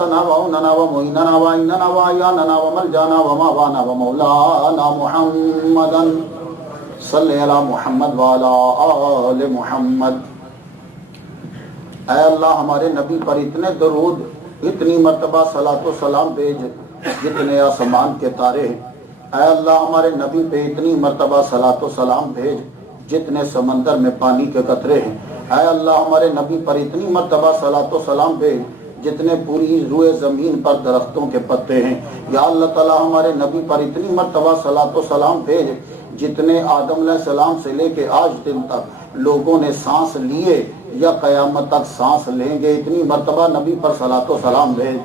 رأسنا وعوننا ومعيننا وعيننا وعياننا وملجانا ومأوانا ومولانا محمدا صلی علی محمد وعلی آل محمد۔ اے اللہ ہمارے نبی پر اتنے درود اتنی مرتبہ صلاۃ و سلام بھیج جتنے آسمان کے تارے ہیں۔ اے اللہ ہمارے نبی پہ اتنی مرتبہ صلاۃ و سلام بھیج جتنے سمندر میں پانی کے قطرے ہیں۔ اے اللہ ہمارے نبی پر اتنی مرتبہ صلاۃ و سلام بھیج جتنے پوری روئے زمین پر درختوں کے پتے ہیں۔ یا اللہ تعالی ہمارے نبی پر اتنی مرتبہ صلاۃ و سلام بھیج جتنے آدم علیہ السلام سے لے کے آج دن تک لوگوں نے سانس لیے یا قیامت تک سانس لیں گے، اتنی مرتبہ نبی پر صلاۃ و سلام بھیج۔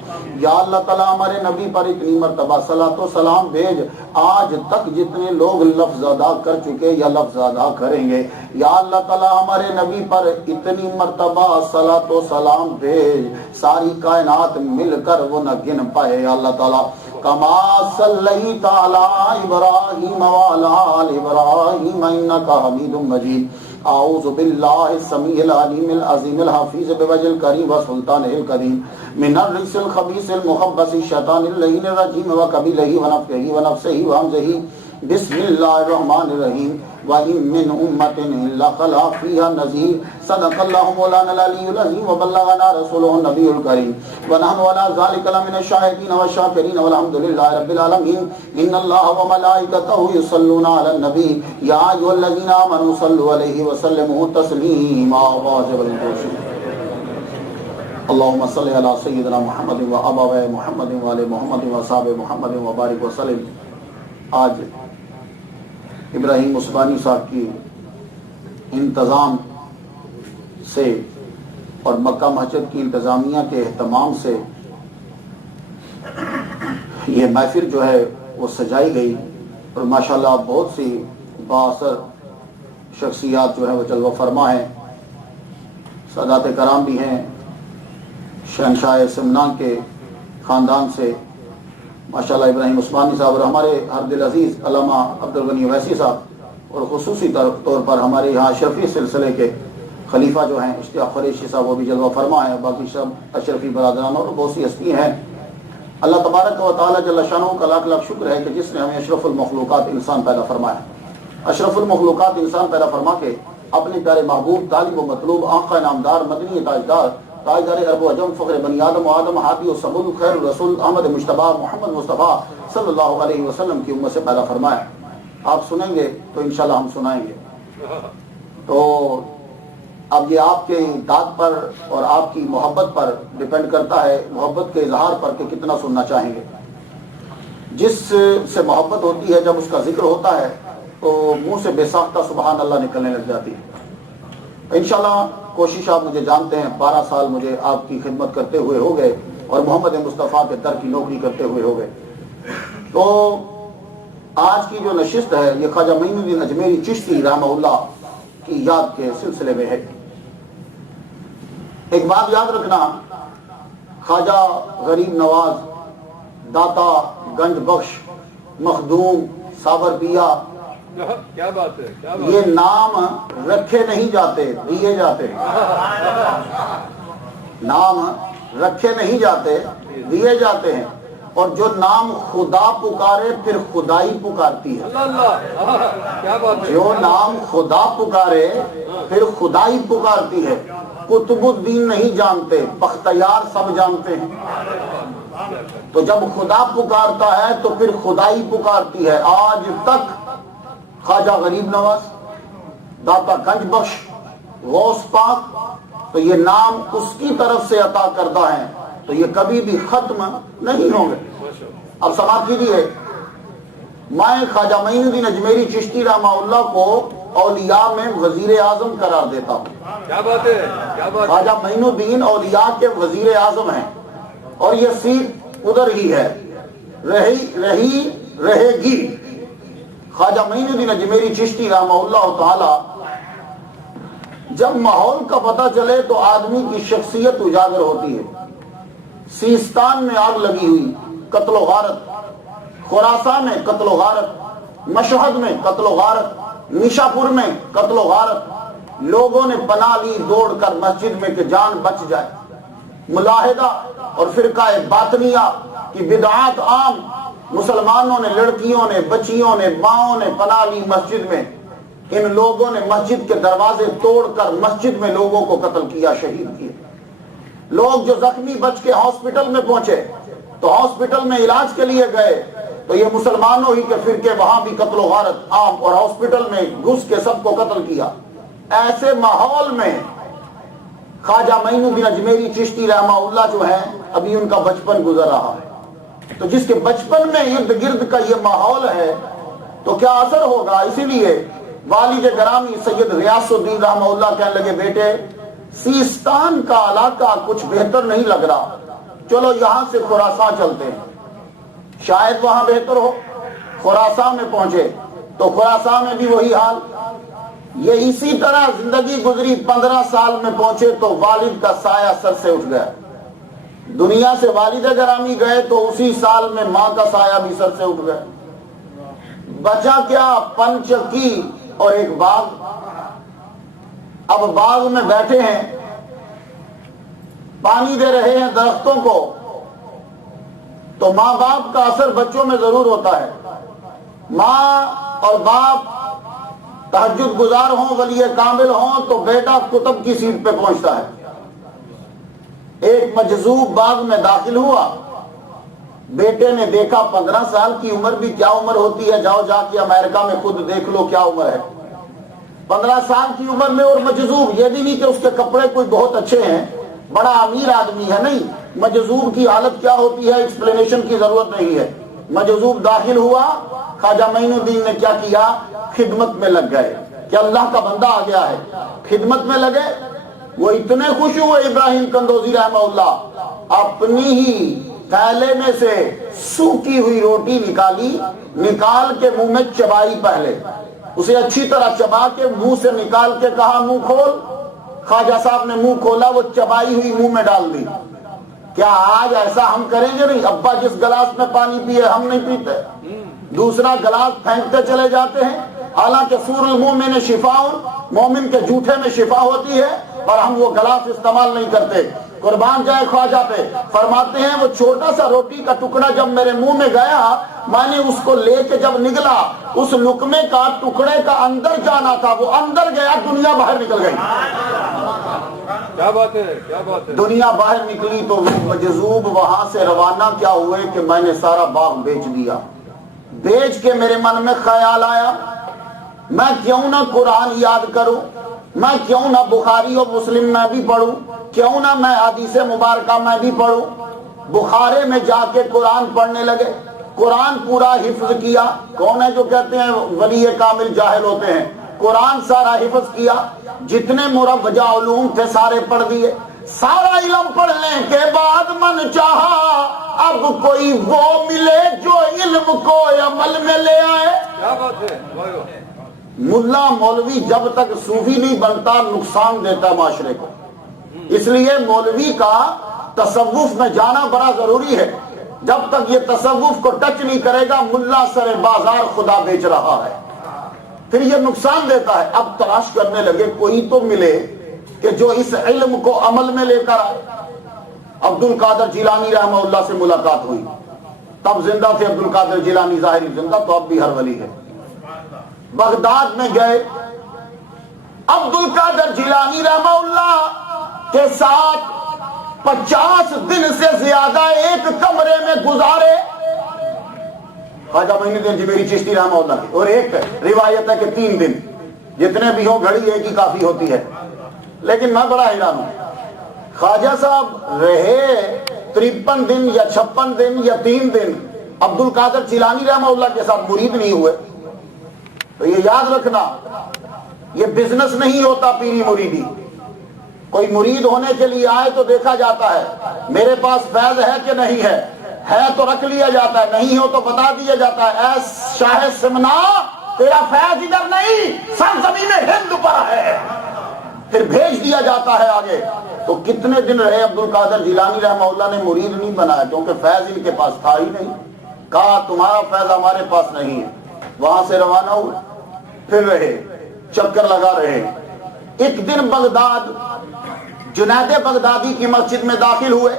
یا اللہ تعالیٰ ہمارے نبی پر اتنی مرتبہ صلاۃ و سلام بھیج آج تک جتنے لوگ لفظ ادا کر چکے یا لفظ ادا کریں گے۔ یا اللہ تعالیٰ ہمارے نبی پر اتنی مرتبہ صلاۃ و سلام بھیج ساری کائنات مل کر وہ نہ گن پائے۔ یا اللہ تعالیٰ کما صلیت علی ابراہیم وعلی آل ابراہیم انک حمید مجید۔ اعوذ باللہ السمیع العلیم العظیم الحفیظ بوجہ الکریم وسلطانہ القدیم من الرجس الخبیث المخبث الشیطان اللعین الرجیم وقبیلہ ونفخہ ونفثہ وہمزہ۔ بسم اللہ الرحمن الرحیم وَإِن مِّنْ أُمَّةٍ إِلَّا خَلَا فِيهَا نَذِيرٌ صدق اللہ مولانا العلی العظیم وبلغنا رسولہ النبی الکریم ونحن علی ذلک لمن الشاہدین والشاکرین والحمد للہ رب العالمین۔ ان اللہ وملائکتہ یصلون علی النبی یا ایھا الذین آمنوا صلوا علیہ وسلموا تسلیما۔ اللهم صل علی سیدنا محمد وآباء محمد وآل محمد وصحابہ محمد وبارک وسلم۔ آج ابراہیم عثمانی صاحب کی انتظام سے اور مکہ مسجد کی انتظامیہ کے اہتمام سے یہ محفل جو ہے وہ سجائی گئی اور ماشاءاللہ بہت سی بااثر شخصیات جو ہے وہ جلوہ فرما ہیں، سادات کرام بھی ہیں، شہنشاہ سمنان کے خاندان سے ماشاءاللہ ابراہیم عثمانی صاحب اور ہمارے ہر دل عزیز علامہ عبدالغنی اویسی صاحب اور خصوصی طور پر ہمارے یہاں اشرفی سلسلے کے خلیفہ جو ہیں اشتیاق قریشی صاحب وہ بھی جلوہ فرما ہیں، باقی سب اشرفی برادران اور بہت سی ہستی ہیں۔ اللہ تبارک و تعالیٰ جل شانہ کا لاکھ لاکھ شکر ہے کہ جس نے ہمیں اشرف المخلوقات انسان پیدا فرمایا، اشرف المخلوقات انسان پیدا فرما کے اپنے پیارے محبوب طالب و مطلوب آقا نامدار مدنی تاجدار تاجدار عرب و عجم فخر بنی آدم و آدم ہادی و سبل خیر الرسول احمد مجتبیٰ محمد مصطفیٰ صلی اللہ علیہ وسلم کی امت سے پیدا فرمایا۔ آپ سنیں گے تو انشاءاللہ ہم سنائیں گے۔ تو اب یہ آپ کے داد پر اور آپ کی محبت پر ڈیپینڈ کرتا ہے، محبت کے اظہار پر کہ کتنا سننا چاہیں گے۔ جس سے محبت ہوتی ہے جب اس کا ذکر ہوتا ہے تو منہ سے بے ساختہ سبحان اللہ نکلنے لگ جاتی ہے۔ انشاءاللہ کوشش آپ مجھے جانتے ہیں، 12 سال مجھے آپ کی خدمت کرتے ہوئے ہو گئے اور محمد مصطفیٰ کے در کی نوکری کرتے ہوئے ہو گئے۔ تو آج کی جو نشست ہے یہ خواجہ معین الدین اجمیری چشتی رحمہ اللہ کی یاد کے سلسلے میں ہے۔ ایک بات یاد رکھنا، خواجہ غریب نواز، داتا، گنج بخش، مخدوم، ساور پیا، کیا بات ہے، یہ نام رکھے نہیں جاتے، دیے جاتے ہیں۔ نام رکھے نہیں جاتے، دیے جاتے ہیں۔ اور جو نام خدا پکارے پھر خدائی پکارتی ہے۔ جو نام خدا پکارے پھر خدائی پکارتی ہے۔ قطب الدین نہیں جانتے، بختیار سب جانتے ہیں۔ تو جب خدا پکارتا ہے تو پھر خدائی پکارتی ہے۔ آج تک خواجہ غریب نواز، داتا گنج بخش، غوث پاک، تو یہ نام اس کی طرف سے عطا کردہ ہیں، تو یہ کبھی بھی ختم نہیں ہوں گے۔ اب سماعت کیجیے، میں خواجہ معین الدین اجمیری چشتی رحمہ اللہ کو اولیاء میں وزیر اعظم قرار دیتا ہوں۔ کیا بات ہے، خواجہ معین الدین اولیاء کے وزیر اعظم ہیں اور یہ سیٹ ادھر ہی ہے، رہے گی۔ خواجہ معین الدین اجمیری چشتی رحمہ اللہ تعالی، جب ماحول کا پتہ چلے تو آدمی کی شخصیت اجاگر ہوتی ہے۔ سیستان میں آگ لگی ہوئی، قتل و غارت، خراسان میں قتل و غارت، مشہد میں قتل و غارت، نیشاپور میں قتل و غارت، لوگوں نے پناہ لی دوڑ کر مسجد میں کہ جان بچ جائے۔ ملاحدہ اور فرقہ باطنیہ کی بدعات عام، مسلمانوں نے، لڑکیوں نے، بچیوں نے، ماؤں نے پناہ لی مسجد میں، ان لوگوں نے مسجد کے دروازے توڑ کر مسجد میں لوگوں کو قتل کیا، شہید کیے۔ لوگ جو زخمی بچ کے ہاسپٹل میں پہنچے تو ہاسپٹل میں علاج کے لیے گئے تو یہ مسلمانوں ہی کے فرقے وہاں بھی قتل و غارت عام، اور ہاسپٹل میں گھس کے سب کو قتل کیا۔ ایسے ماحول میں خواجہ معین الدین اجمیری چشتی رحمہ اللہ جو ہیں، ابھی ان کا بچپن گزر رہا ہے، تو جس کے بچپن میں ارد گرد کا یہ ماحول ہے تو کیا اثر ہوگا؟ اسی لیے والد گرامی سید ریاض الدین رحمہ اللہ کہنے لگے، بیٹے سیستان کا علاقہ کچھ بہتر نہیں لگ رہا، چلو یہاں سے خراسان چلتے ہیں، شاید وہاں بہتر ہو۔ خراسان میں پہنچے تو خراسان میں بھی وہی حال۔ یہ اسی طرح زندگی گزری، 15 سال میں پہنچے تو والد کا سایہ سر سے اٹھ گیا۔ دنیا سے والد گرامی گئے تو اسی سال میں ماں کا سایہ بھی سر سے اٹھ گیا۔ بچا کیا؟ پنچکی اور ایک باغ۔ اب باغ میں بیٹھے ہیں، پانی دے رہے ہیں درختوں کو، تو ماں باپ کا اثر بچوں میں ضرور ہوتا ہے۔ ماں اور باپ تہجد گزار ہوں، ولی کامل ہوں تو بیٹا کتب کی سیٹ پہ پہنچتا ہے۔ ایک مجذوب باغ میں داخل ہوا، بیٹے نے دیکھا 15 سال کی عمر بھی کیا عمر ہوتی ہے، جاؤ جا کے امریکہ میں خود دیکھ لو کیا عمر ہے۔ 15 سال کی عمر میں، اور مجذوب، یہ بھی نہیں کہ اس کے کپڑے کوئی بہت اچھے ہیں، بڑا امیر آدمی ہے، نہیں، مجذوب کی حالت کیا ہوتی ہے ایکسپلینیشن کی ضرورت نہیں ہے۔ مجذوب داخل ہوا، خواجہ معین الدین نے کیا کیا؟ خدمت میں لگ گئے کہ اللہ کا بندہ آ گیا ہے، خدمت میں لگے۔ وہ اتنے خوش ہوئے ابراہیم کندوزی رحمہ اللہ، اپنی ہی تھیلے میں سے سوکھی ہوئی روٹی نکالی، نکال کے منہ میں چبائی، پہلے اسے اچھی طرح چبا کے منہ سے نکال کے کہا منہ کھول۔ خواجہ صاحب نے منہ کھولا، وہ چبائی ہوئی منہ میں ڈال دی۔ کیا آج ایسا ہم کریں گے؟ نہیں، ابا جس گلاس میں پانی پیے ہم نہیں پیتے، دوسرا گلاس پھینکتے چلے جاتے ہیں، حالانکہ سور المومن شفاء، مومن کے جھوٹے میں شفا ہوتی ہے، پر ہم وہ گلاس استعمال نہیں کرتے۔ قربان جائے خواجہ پہ، فرماتے ہیں وہ چھوٹا سا روٹی کا ٹکڑا جب میرے منہ میں گیا، میں نے اس کو لے کے جب نگلا، اس لقمے کا ٹکڑے کا اندر جانا تھا، وہ اندر گیا، دنیا باہر نکل گئی۔ کیا بات ہے، کیا بات ہے۔ دنیا باہر نکلی تو مجذوب وہاں سے روانہ کیا ہوئے کہ میں نے سارا باغ بیچ دیا۔ بیچ کے میرے من میں خیال آیا، میں کیوں نہ قرآن یاد کروں، میں کیوں نہ بخاری اور مسلم میں بھی پڑھوں، کیوں نہ میں حدیث مبارکہ میں بھی پڑھوں۔ بخارے میں جا کے قرآن پڑھنے لگے، قرآن پورا حفظ کیا۔ کون ہے جو کہتے ہیں ولی کامل جاہل ہوتے ہیں؟ قرآن سارا حفظ کیا، جتنے مروجہ علوم تھے سارے پڑھ دیے۔ سارا علم پڑھنے کے بعد من چاہا اب کوئی وہ ملے جو علم کو عمل میں لے آئے۔ کیا بات ہے۔ ملا مولوی جب تک صوفی نہیں بنتا نقصان دیتا ہے معاشرے کو، اس لیے مولوی کا تصوف میں جانا بڑا ضروری ہے۔ جب تک یہ تصوف کو ٹچ نہیں کرے گا، ملا سر بازار خدا بیچ رہا ہے، پھر یہ نقصان دیتا ہے۔ اب تلاش کرنے لگے کوئی تو ملے کہ جو اس علم کو عمل میں لے کر آئے۔ عبد القادر جیلانی رحمہ اللہ سے ملاقات ہوئی، تب زندہ تھے عبد القادر جیلانی، ظاہری زندہ تو اب بھی ہر ولی ہے۔ بغداد میں گئے، عبد القادر جیلانی رحمہ اللہ کے ساتھ 50 دن سے زیادہ ایک کمرے میں گزارے، خواجہ معین الدین اجمیری چشتی رحمہ اللہ کی، اور ایک روایت ہے کہ 3 دن، جتنے بھی ہوں گھڑی ایک ہی کافی ہوتی ہے۔ لیکن میں بڑا حیران ہوں، خواجہ صاحب رہے 53 دن یا 56 دن یا 3 دن عبد القادر جیلانی رحمہ اللہ کے ساتھ مرید نہیں ہوئے۔ تو یہ یاد رکھنا، یہ بزنس نہیں ہوتا پیری مریدی۔ کوئی مرید ہونے کے لیے آئے تو دیکھا جاتا ہے میرے پاس فیض ہے کہ نہیں ہے تو رکھ لیا جاتا ہے، نہیں ہو تو بتا دیا جاتا ہے، اے شاہ سمنا تیرا فیض ادھر نہیں سرزمین ہند پر ہے، پھر بھیج دیا جاتا ہے آگے۔ تو کتنے دن رہے عبد القادر جیلانی رحمہ اللہ نے مرید نہیں بنایا، کیونکہ فیض ان کے پاس تھا ہی نہیں۔ کہا تمہارا فیض ہمارے پاس نہیں ہے، وہاں سے روانہ ہوئے، پھر رہے، چکر لگا رہے۔ ایک دن بغداد جنید بغدادی کی مسجد میں داخل ہوئے،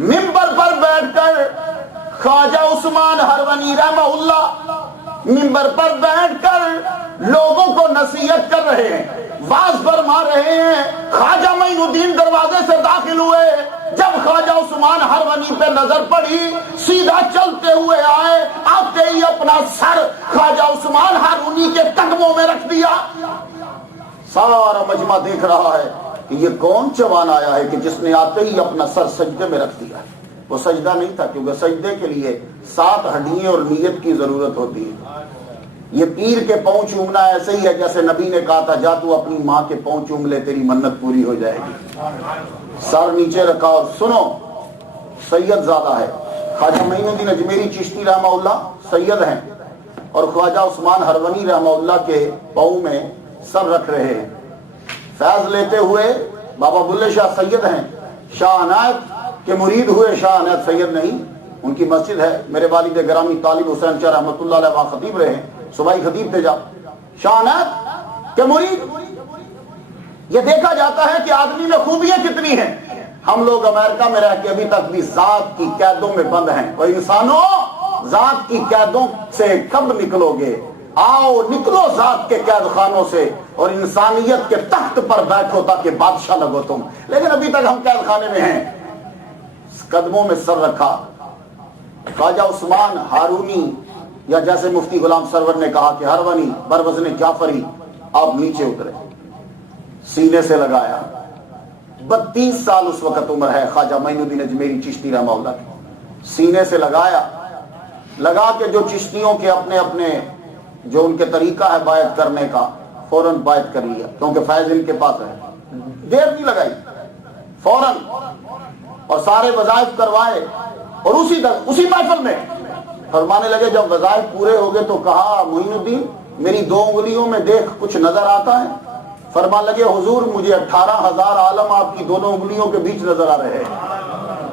ممبر پر بیٹھ کر خواجہ عثمان ہرونی رحمہ اللہ ممبر پر بیٹھ کر لوگوں کو نصیحت کر رہے ہیں، واعظ فرما رہے ہیں۔ خواجہ معین الدین دروازے سے داخل ہوئے، جب خواجہ عثمان ہرونی پہ نظر پڑی سیدھا چلتے ہوئے آئے، آتے ہی اپنا سر خواجہ عثمان ہرونی کے قدموں میں رکھ دیا۔ سارا مجمع دیکھ رہا ہے کہ یہ کون جوان آیا ہے کہ جس نے آتے ہی اپنا سر سجدے میں رکھ دیا۔ وہ سجدہ نہیں تھا، کیونکہ سجدے کے لیے 7 ہڈیاں اور نیت کی ضرورت ہوتی ہے۔ یہ پیر کے پاؤں چومنا ایسے ہی ہے جیسے نبی نے کہا تھا جا تو اپنی ماں کے پاؤں چوم لے، تیری منت پوری ہو جائے گی۔ سر نیچے رکھا اور سنو، سید زادہ ہے، خواجہ معین الدین اجمیری چشتی رحمہ اللہ سید ہیں، اور خواجہ عثمان ہرونی رحمہ اللہ کے پاؤں میں سر رکھ رہے ہیں۔ فیض لیتے ہوئے بابا بلے شاہ سید ہیں، شاہ عنایت کے مرید ہوئے، شاہ عنایت سید نہیں، ان کی مسجد ہے، میرے والد گرامی طالب حسین شاہ رحمۃ اللہ علیہ وہاں خطیب رہے ہیں، صوبائی خطیب تھے جب، شاہ عنایت کے مرید۔ یہ دیکھا جاتا ہے کہ آدمی میں خوبیاں کتنی ہیں۔ ہم لوگ امریکہ میں رہ کے ابھی تک بھی ذات کی قیدوں میں بند ہیں، اور انسانوں ذات کی قیدوں سے کب نکلو گے؟ آؤ نکلو ذات کے قید خانوں سے اور انسانیت کے تخت پر بیٹھو تاکہ بادشاہ لگو تم، لیکن ابھی تک ہم قید خانے میں ہیں۔ قدموں میں سر رکھا۔ خواجہ عثمان ہارونی، یا جیسے مفتی غلام سرور نے کہا کہ ہرونی بروزن جعفری، آپ نیچے اترے، سینے سے لگایا۔ 32 سال اس وقت عمر ہے خواجہ معین الدین اجمیری چشتی رحمہ اللہ کی، سینے سے لگایا، لگا کے جو چشتیوں کے اپنے اپنے جو ان کے طریقہ ہے بیعت کرنے کا، فوراً بیعت کر لیا، کیونکہ فیض ان کے پاس ہے، دیر نہیں لگائی، فوراً، اور سارے وظائف کروائے، اور اسی محفل میں فرمانے لگے۔ جب وظائف پورے ہو گئے تو کہا معین الدین میری 2 انگلیوں میں دیکھ کچھ نظر آتا ہے؟ فرمان لگے حضور مجھے 18,000 عالم آپ کی 2 انگلیوں کے بیچ نظر آ رہے ہیں۔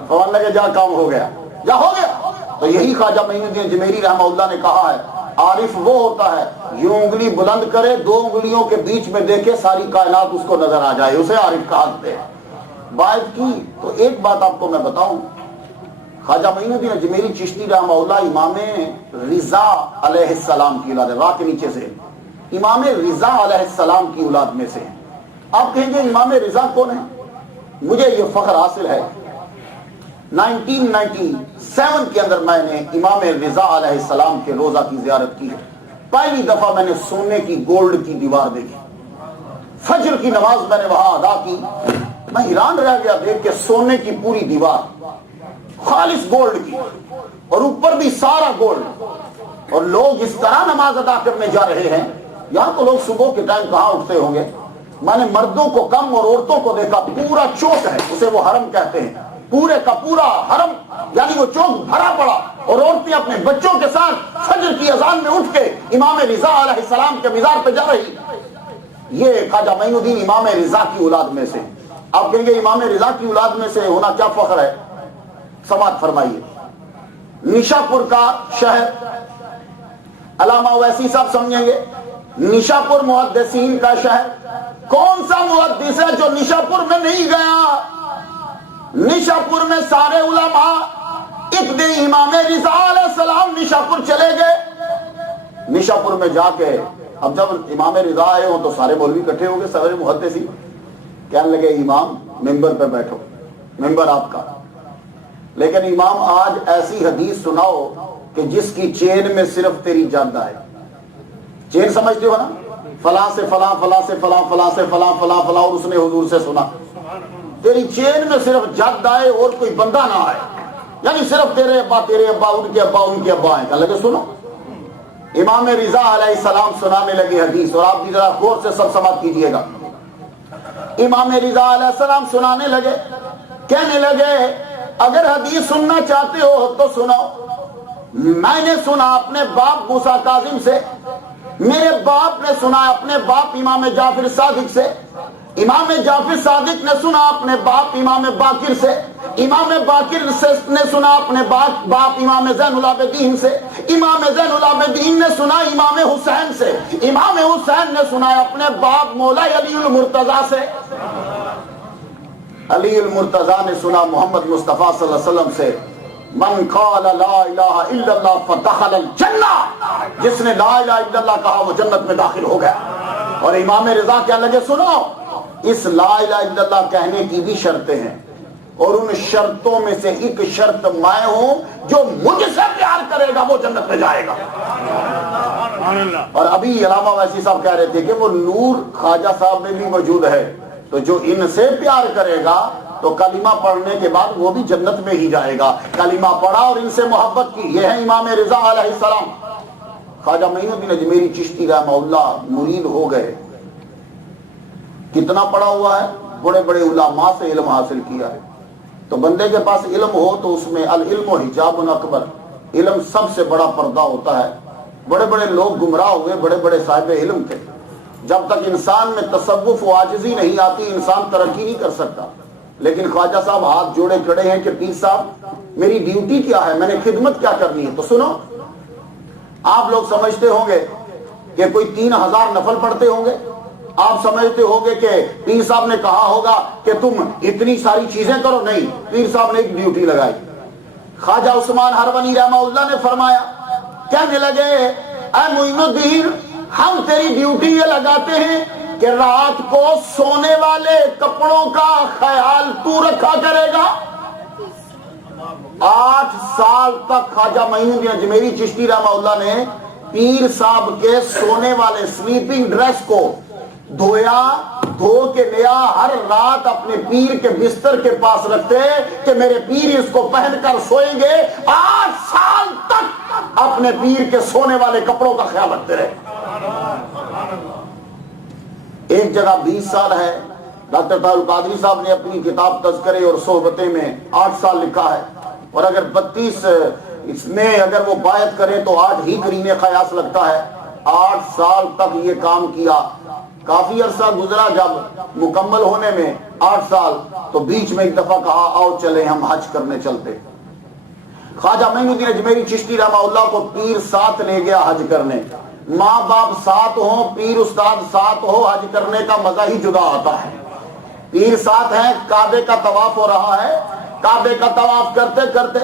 فرمان لگے جا کام ہو گیا، جا ہو گیا۔ تو یہی خواجہ معین الدین اجمیری رحمہ اللہ نے کہا ہے عارف وہ ہوتا ہے یوں انگلی بلند کرے 2 انگلیوں کے بیچ میں دیکھے ساری کائنات اس کو نظر آ جائے، اسے عارف کہتے ہیں۔ بات کی تو ایک بات آپ کو میں بتاؤں، خواجہ معین الدین اجمیری چشتی رحمہ اللہ امام رضا علیہ السلام کی اولاد ہے، راہ کے نیچے سے امام رضا علیہ السلام کی اولاد میں سے۔ آپ کہیں گے امام رضا کون ہے؟ مجھے یہ فخر حاصل ہے 1997 کے اندر میں نے امام رضا علیہ السلام کے روزہ کی زیارت کی، پہلی دفعہ میں نے سونے کی گولڈ کی دیوار دیکھی، فجر کی نماز میں نے وہاں ادا کی، میں حیران رہ گیا دیکھ کے سونے کی پوری دیوار خالص گولڈ کی، اور اوپر بھی سارا گولڈ، اور لوگ اس طرح نماز ادا کرنے جا رہے ہیں۔ یہاں تو لوگ صبح کے ٹائم کہاں اٹھتے ہوں گے، میں نے مردوں کو کم اور عورتوں کو دیکھا، پورا چوک ہے، اسے وہ حرم کہتے ہیں، پورے کا پورا حرم یعنی وہ چوک بھرا پڑا، اور عورتیں اپنے بچوں کے ساتھ فجر کی اذان میں اٹھ کے امام رضا علیہ السلام کے مزار پہ جا رہی۔ یہ خواجہ معین الدین امام رضا کی اولاد میں سے۔ آپ کہیں گے امام رضا کی اولاد میں سے ہونا کیا فخر ہے؟ سماعت فرمائیے، نشاپور کا شہر، علامہ اویسی صاحب سمجھیں گے، نشاپور محدثین کا شہر، کون سا محدث ہے جو نشاپور میں نہیں گیا؟ نشاپور میں سارے علماء ایک دن امام رضا علیہ السلام نشاپور چلے گئے۔ نشاپور میں جا کے اب جب امام رضا آئے ہوں تو سارے مولوی اکٹھے ہو گئے، سارے محدثین کہنے لگے امام ممبر پہ بیٹھو، ممبر آپ کا، لیکن امام آج ایسی حدیث سناؤ کہ جس کی چین میں صرف تیری جد آئے۔ چین سمجھتے ہو نا، فلاں سے فلاں، فلاں سے فلاں، فلاں سے فلاں، فلاں فلاں، اور اس نے حضور سے سنا، تیری چین میں صرف جد آئے اور کوئی بندہ نہ آئے، یعنی صرف تیرے ابا، تیرے ابا، ان کے ابا، ان کے ابا آئے۔ کہنے لگے سنو، امام رضا علیہ السلام سنانے لگے حدیث، اور آپ بھی ذرا غور سے سب سماعت کیجئے گا۔ امام رضا علیہ السلام سنانے لگے، کہنے لگے اگر حدیث سننا چاہتے ہو تو سنو، میں نے سنا اپنے باپ موسیٰ کاظم سے، میرے باپ نے سنا اپنے باپ امام جعفر صادق سے، امام جعفر صادق نے سنا اپنے باپ امام باقر سے، امام باقر نے سنا اپنے باپ امام زین العابدین سے، امام زین العابدین نے سنا امام حسین سے، امام حسین نے سنا اپنے باپ مولا علی المرتضی سے۔ علی المرتضیٰ نے سنا محمد مصطفیٰ صلی اللہ علیہ وسلم سے، من قال لا الہ الا اللہ فدخل الجنہ، جس نے لا الہ الا اللہ کہا وہ جنت میں داخل ہو گیا۔ اور امام رضا کیا لگے، سنو اس لا الہ الا اللہ کہنے کی بھی شرطیں ہیں، اور ان شرطوں میں سے ایک شرط میں ہوں، جو مجھ سے پیار کرے گا وہ جنت میں جائے گا۔ اور ابھی علامہ ویسی صاحب کہہ رہے تھے کہ وہ نور خواجہ صاحب میں بھی موجود ہے، تو جو ان سے پیار کرے گا تو کلمہ پڑھنے کے بعد وہ بھی جنت میں ہی جائے گا۔ کلمہ پڑھا اور ان سے محبت کی، یہ ہے امام رضا علیہ السلام۔ خواجہ معین الدین اجمیری چشتی رحمہ اللہ مرید ہو گئے، کتنا پڑھا ہوا ہے، بڑے بڑے علماء سے علم حاصل کیا ہے۔ تو بندے کے پاس علم ہو تو اس میں العلم حجاب اکبر، علم سب سے بڑا پردہ ہوتا ہے۔ بڑے بڑے لوگ گمراہ ہوئے، بڑے بڑے صاحب علم تھے۔ جب تک انسان میں تصوف و عاجزی نہیں آتی انسان ترقی نہیں کر سکتا۔ لیکن خواجہ صاحب ہاتھ جوڑے کھڑے ہیں کہ پیر صاحب میری ڈیوٹی کیا ہے، میں نے خدمت کیا کرنی ہے۔ تو سنو، آپ لوگ سمجھتے ہوں گے کہ کوئی 3000 نفل پڑھتے ہوں گے، آپ سمجھتے ہوں گے کہ پیر صاحب نے کہا ہوگا کہ تم اتنی ساری چیزیں کرو، نہیں، پیر صاحب نے ایک ڈیوٹی لگائی۔ خواجہ عثمان ہرونی رحمہ اللہ نے فرمایا، کہنے لگے اے معین الدین، ہم تیری ڈیوٹی یہ لگاتے ہیں کہ رات کو سونے والے کپڑوں کا خیال تو رکھا کرے گا۔ 8 سال تک خواجہ معین الدین اجمیری چشتی رحمہ اللہ نے پیر صاحب کے سونے والے سلیپنگ ڈریس کو دھویا، دھو کے لیا، ہر رات اپنے پیر کے بستر کے پاس رکھتے کہ میرے پیر اس کو پہن کر سوئیں گے۔ 8 سال تک اپنے پیر کے سونے والے کپڑوں کا خیال رکھتے رہے۔ ایک جگہ 20 سال ہے، ڈاکٹر طاہر القادری صاحب نے اپنی کتاب تذکرے اور صحبتیں میں 8 سال لکھا ہے، اور اگر 32 اس میں اگر وہ بایعت کرے تو 8 ہی قرین قیاس لگتا ہے۔ 8 سال تک یہ کام کیا۔ کافی عرصہ گزرا، جب مکمل ہونے میں 8 سال، تو بیچ میں ایک دفعہ کہا آؤ چلیں ہم حج کرنے چلتے۔ خواجہ معین الدین اجمیری چشتی رحمہ اللہ کو پیر ساتھ لے گیا حج کرنے۔ ماں باپ ساتھ ہوں، پیر استاد ساتھ ہو، حج کرنے کا مزہ ہی جدا آتا ہے۔ پیر ساتھ ہیں، کعبے کا طواف ہو رہا ہے، کعبے کا طواف کرتے کرتے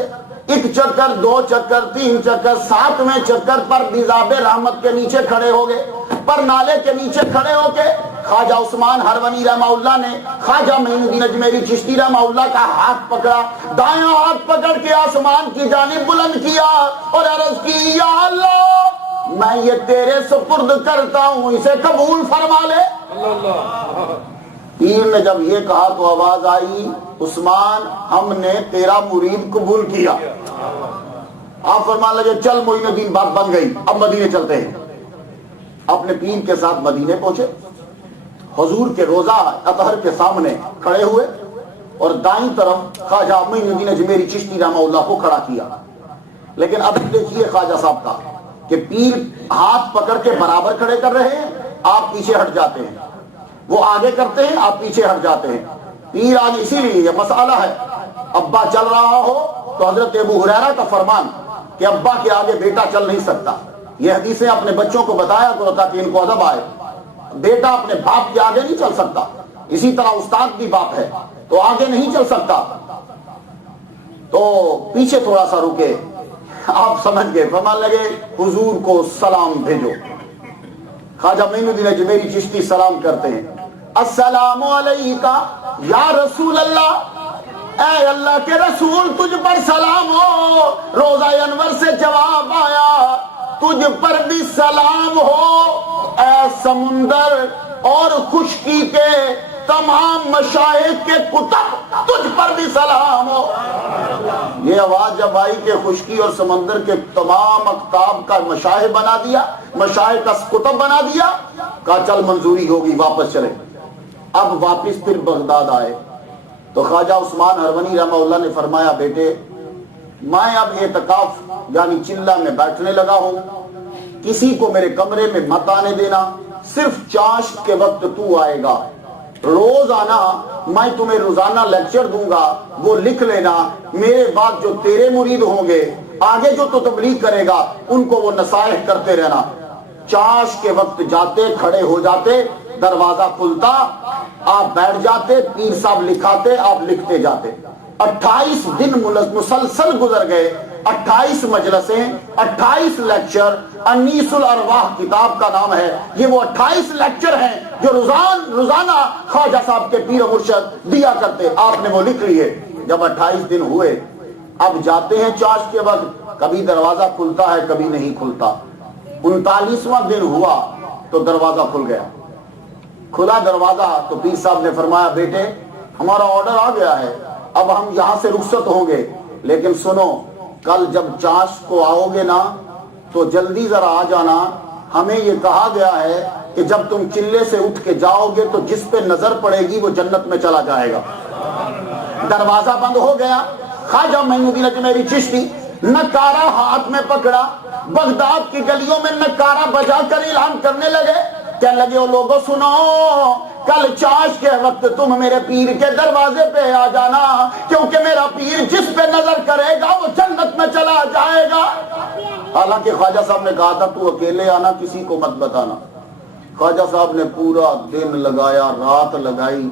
1 چکر 2 چکر 3 چکر 7ویں چکر پر بیزاب رحمت کے نیچے کھڑے ہو گئے، پر نالے کے نیچے کھڑے ہو کے خواجہ عثمان ہرونی رحمہ اللہ نے خواجہ معین الدین اجمیری چشتی رحمہ اللہ کا ہاتھ پکڑا، دایاں ہاتھ پکڑ کے آسمان کی جانب بلند کیا اور عرض کی، یا اللہ میں یہ تیرے سپرد کرتا ہوں، اسے قبول فرما لے۔ پیر نے جب یہ کہا تو آواز آئی، عثمان ہم نے تیرا مرید قبول کیا۔ آپ فرمان لگے چل معین الدین، بات بن گئی، اب مدینے چلتے ہیں۔ اپنے پیر کے ساتھ مدینے پہنچے، حضور کے روضہ اطہر کے سامنے کھڑے ہوئے اور دائیں طرف خواجہ معین الدین اجمیری چشتی رحمہ اللہ کو کھڑا کیا۔ لیکن اب دیکھیے خواجہ صاحب کا کہ پیر ہاتھ پکڑ کے برابر کھڑے کر رہے ہیں، آپ پیچھے ہٹ جاتے ہیں، وہ آگے کرتے ہیں، آپ پیچھے ہٹ جاتے ہیں۔ پیر آگے، اسی لیے یہ مسئلہ ہے، ابا چل رہا ہو تو حضرت ابو ہریرہ کا فرمان کہ ابا کے آگے بیٹا چل نہیں سکتا۔ یہ حدیثیں اپنے بچوں کو بتایا کرو تاکہ ان کو ادب آئے۔ بیٹا اپنے باپ کے آگے نہیں چل سکتا، اسی طرح استاد بھی باپ ہے تو آگے نہیں چل سکتا، تو پیچھے تھوڑا سا رکے۔ آپ سمجھ گئے، فرمان لگے حضور کو سلام بھیجو۔ خواجہ معین الدین اجمیری چشتی سلام کرتے ہیں، السلام علیکہ یا رسول اللہ، اے اللہ کے رسول تجھ پر سلام ہو۔ روضہ انور سے جواب آیا، تجھ پر بھی سلام ہو اے سمندر اور خشکی کے تمام مشائخ کے کتب، تجھ پر بھی سلام ہو۔ یہ آواز جب آئی کہ خشکی اور سمندر کے تمام اقطاب کا مشائخ بنا دیا، مشائخ کا کتب بنا دیا، کہا چل منظوری ہوگی، واپس چلے۔ اب واپس پھر بغداد آئے تو خواجہ عثمان ہرونی رحمہ اللہ نے فرمایا، بیٹے میں اب اعتکاف یعنی چلہ میں بیٹھنے لگا ہوں، کسی کو میرے کمرے میں مت آنے دینا، صرف چاشت کے وقت تو آئے گا، روزانہ میں تمہیں روزانہ لیکچر دوں گا، وہ لکھ لینا، میرے بعد جو تیرے مرید ہوں گے، آگے جو تو تبلیغ کرے گا، ان کو وہ نصائح کرتے رہنا۔ چاش کے وقت جاتے، کھڑے ہو جاتے، دروازہ کھلتا، آپ بیٹھ جاتے، پیر صاحب لکھاتے، آپ لکھتے جاتے۔ 28 دن مسلسل گزر گئے، 28 مجلسیں، 28 لیکچر۔ انیس الارواح کتاب کا نام ہے، یہ وہ 28 لیکچر ہیں جو روزانہ خواجہ صاحب کے پیر و مرشد دیا کرتے، آپ نے وہ لکھ لیے۔ جب 28 دن ہوئے، اب جاتے ہیں چاشت کے وقت، کبھی دروازہ کھلتا ہے کبھی نہیں کھلتا۔ 39واں دن ہوا تو دروازہ کھل گیا۔ کھلا دروازہ تو پیر صاحب نے فرمایا بیٹے ہمارا آرڈر آ گیا ہے، اب ہم یہاں سے رخصت ہوں گے، لیکن سنو کل جب چاشت کو آؤ گے نا تو جلدی ذرا آ جانا، ہمیں یہ کہا گیا ہے کہ جب تم چلے سے اٹھ کے جاؤ گے تو جس پہ نظر پڑے گی وہ جنت میں چلا جائے گا۔ دروازہ بند ہو گیا۔ خواجہ معین الدین اجمیری چشتی نکارہ ہاتھ میں پکڑا، بغداد کی گلیوں میں نکارہ بجا کر اعلان کرنے لگے، کہنے لگے او لوگوں سنو، کل چاشت کے وقت تم میرے پیر کے دروازے پہ آ جانا، کیونکہ میرا پیر جس پہ نظر کرے گا وہ جنت میں چلا جائے گا۔ حالانکہ خواجہ صاحب نے کہا تھا تو اکیلے آنا، کسی کو مت بتانا۔ خواجہ صاحب نے پورا دن لگایا، رات لگائی۔